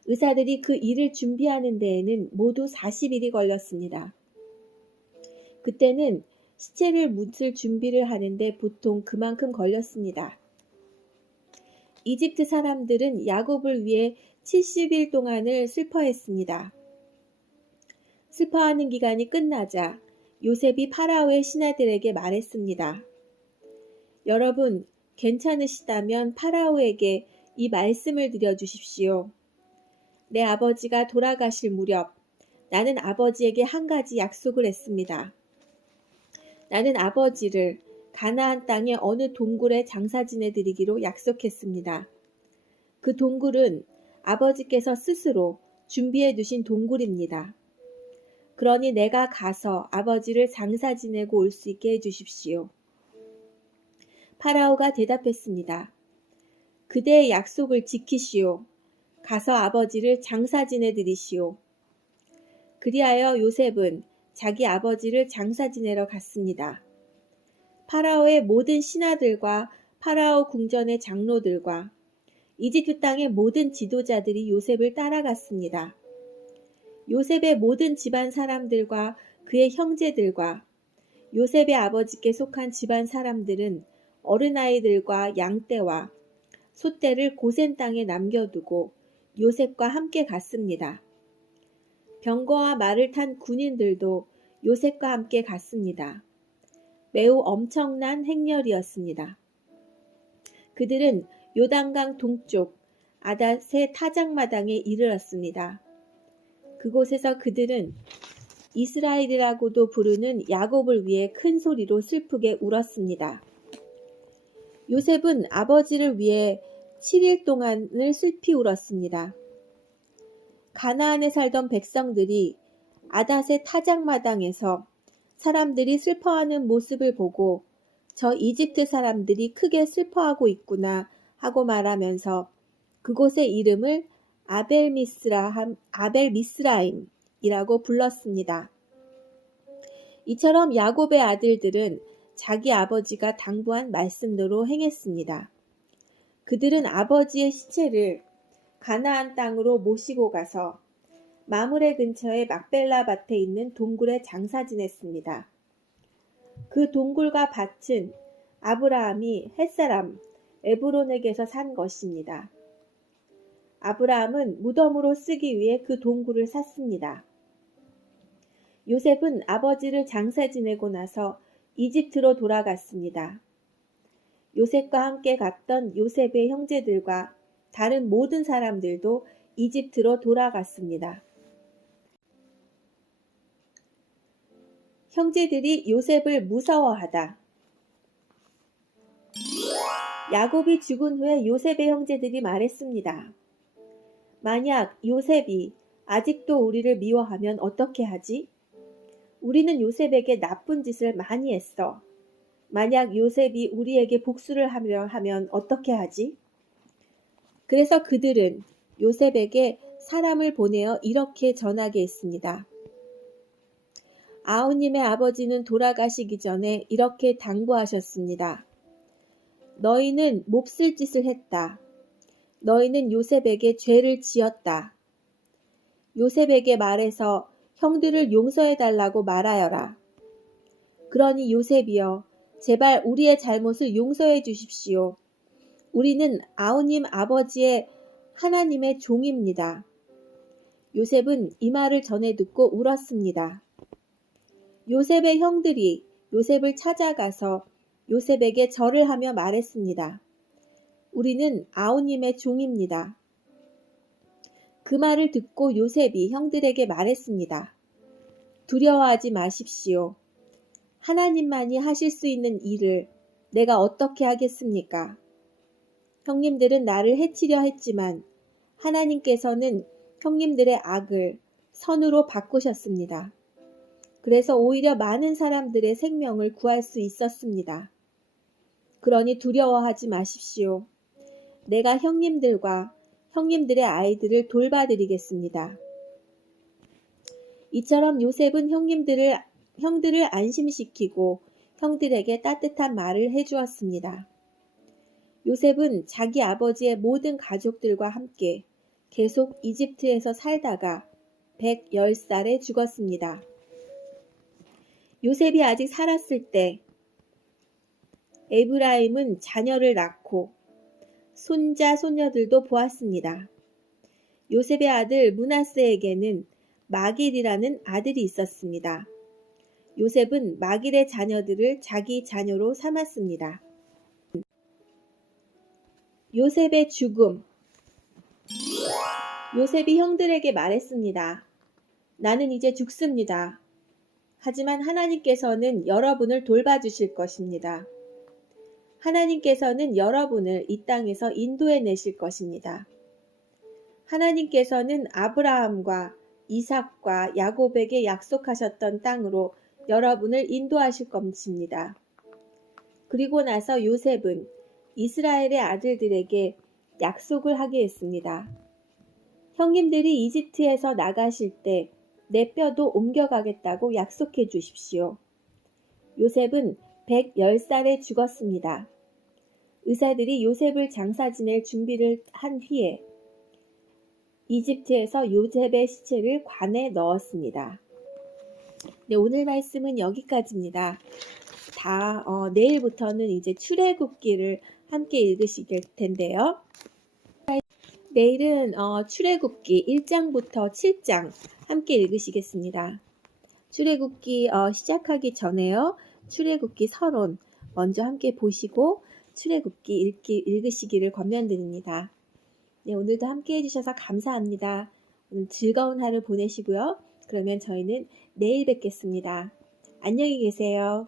의사들이 그 일을 준비하는 데에는 모두 40일이 걸렸습니다. 그때는 시체를 묻을 준비를 하는데 보통 그만큼 걸렸습니다. 이집트 사람들은 야곱을 위해 70일 동안을 슬퍼했습니다. 슬퍼하는 기간이 끝나자 요셉이 파라오의 신하들에게 말했습니다. 여러분, 괜찮으시다면 파라오에게 이 말씀을 드려주십시오. 내 아버지가 돌아가실 무렵 나는 아버지에게 한 가지 약속을 했습니다. 나는 아버지를 가나안 땅의 어느 동굴에 장사 지내드리기로 약속했습니다. 그 동굴은 아버지께서 스스로 준비해 두신 동굴입니다. 그러니 내가 가서 아버지를 장사 지내고 올 수 있게 해주십시오. 파라오가 대답했습니다. 그대의 약속을 지키시오. 가서 아버지를 장사 지내드리시오. 그리하여 요셉은 자기 아버지를 장사 지내러 갔습니다. 파라오의 모든 신하들과 파라오 궁전의 장로들과 이집트 땅의 모든 지도자들이 요셉을 따라갔습니다. 요셉의 모든 집안 사람들과 그의 형제들과 요셉의 아버지께 속한 집안 사람들은 어린아이들과 양떼와 소떼를 고센 땅에 남겨두고 요셉과 함께 갔습니다. 병거와 말을 탄 군인들도 요셉과 함께 갔습니다. 매우 엄청난 행렬이었습니다. 그들은 요단강 동쪽 아닷의 타작마당에 이르렀습니다. 그곳에서 그들은 이스라엘이라고도 부르는 야곱을 위해 큰 소리로 슬프게 울었습니다. 요셉은 아버지를 위해 7일 동안을 슬피 울었습니다. 가나안에 살던 백성들이 아닷의 타작마당에서 사람들이 슬퍼하는 모습을 보고 저 이집트 사람들이 크게 슬퍼하고 있구나 하고 말하면서 그곳의 이름을 아벨미스라임이라고 불렀습니다. 이처럼 야곱의 아들들은 자기 아버지가 당부한 말씀대로 행했습니다. 그들은 아버지의 시체를 가나안 땅으로 모시고 가서 마므레 근처의 막벨라 밭에 있는 동굴에 장사 지냈습니다. 그 동굴과 밭은 아브라함이 햇사람 에브론에게서 산 것입니다. 아브라함은 무덤으로 쓰기 위해 그 동굴을 샀습니다. 요셉은 아버지를 장사 지내고 나서 이집트로 돌아갔습니다. 요셉과 함께 갔던 요셉의 형제들과 다른 모든 사람들도 이집트로 돌아갔습니다. 형제들이 요셉을 무서워하다. 야곱이 죽은 후에 요셉의 형제들이 말했습니다. 만약 요셉이 아직도 우리를 미워하면 어떻게 하지? 우리는 요셉에게 나쁜 짓을 많이 했어. 만약 요셉이 우리에게 복수를 하면 어떻게 하지? 그래서 그들은 요셉에게 사람을 보내어 이렇게 전하게 했습니다. 아우님의 아버지는 돌아가시기 전에 이렇게 당부하셨습니다. 너희는 몹쓸 짓을 했다. 너희는 요셉에게 죄를 지었다. 요셉에게 말해서 형들을 용서해달라고 말하여라. 그러니 요셉이여, 제발 우리의 잘못을 용서해 주십시오. 우리는 아우님 아버지의 하나님의 종입니다. 요셉은 이 말을 전해 듣고 울었습니다. 요셉의 형들이 요셉을 찾아가서 요셉에게 절을 하며 말했습니다. 우리는 아우님의 종입니다. 그 말을 듣고 요셉이 형들에게 말했습니다. 두려워하지 마십시오. 하나님만이 하실 수 있는 일을 내가 어떻게 하겠습니까? 형님들은 나를 해치려 했지만 하나님께서는 형님들의 악을 선으로 바꾸셨습니다. 그래서 오히려 많은 사람들의 생명을 구할 수 있었습니다. 그러니 두려워하지 마십시오. 내가 형님들과 형님들의 아이들을 돌봐드리겠습니다. 이처럼 요셉은 형들을 안심시키고 형들에게 따뜻한 말을 해주었습니다. 요셉은 자기 아버지의 모든 가족들과 함께 계속 이집트에서 살다가 110살에 죽었습니다. 요셉이 아직 살았을 때 에브라임은 자녀를 낳고 손자, 손녀들도 보았습니다. 요셉의 아들 므낫세에게는 마길이라는 아들이 있었습니다. 요셉은 마길의 자녀들을 자기 자녀로 삼았습니다. 요셉의 죽음. 요셉이 형들에게 말했습니다. 나는 이제 죽습니다. 하지만 하나님께서는 여러분을 돌봐주실 것입니다. 하나님께서는 여러분을 이 땅에서 인도해내실 것입니다. 하나님께서는 아브라함과 이삭과 야곱에게 약속하셨던 땅으로 여러분을 인도하실 것입니다. 그리고 나서 요셉은 이스라엘의 아들들에게 약속을 하게 했습니다. 형님들이 이집트에서 나가실 때 내 뼈도 옮겨가겠다고 약속해 주십시오. 요셉은 110살에 죽었습니다. 의사들이 요셉을 장사 지낼 준비를 한 후에 이집트에서 요셉의 시체를 관에 넣었습니다. 네, 오늘 말씀은 여기까지입니다. 내일부터는 이제 출애굽기를 함께 읽으시길 텐데요. 내일은 출애굽기 1장부터 7장 함께 읽으시겠습니다. 출애굽기 시작하기 전에요. 출애굽기 서론 먼저 함께 보시고 출애굽기 읽으시기를 권면드립니다. 네, 오늘도 함께 해주셔서 감사합니다. 오늘 즐거운 하루 보내시고요. 그러면 저희는 내일 뵙겠습니다. 안녕히 계세요.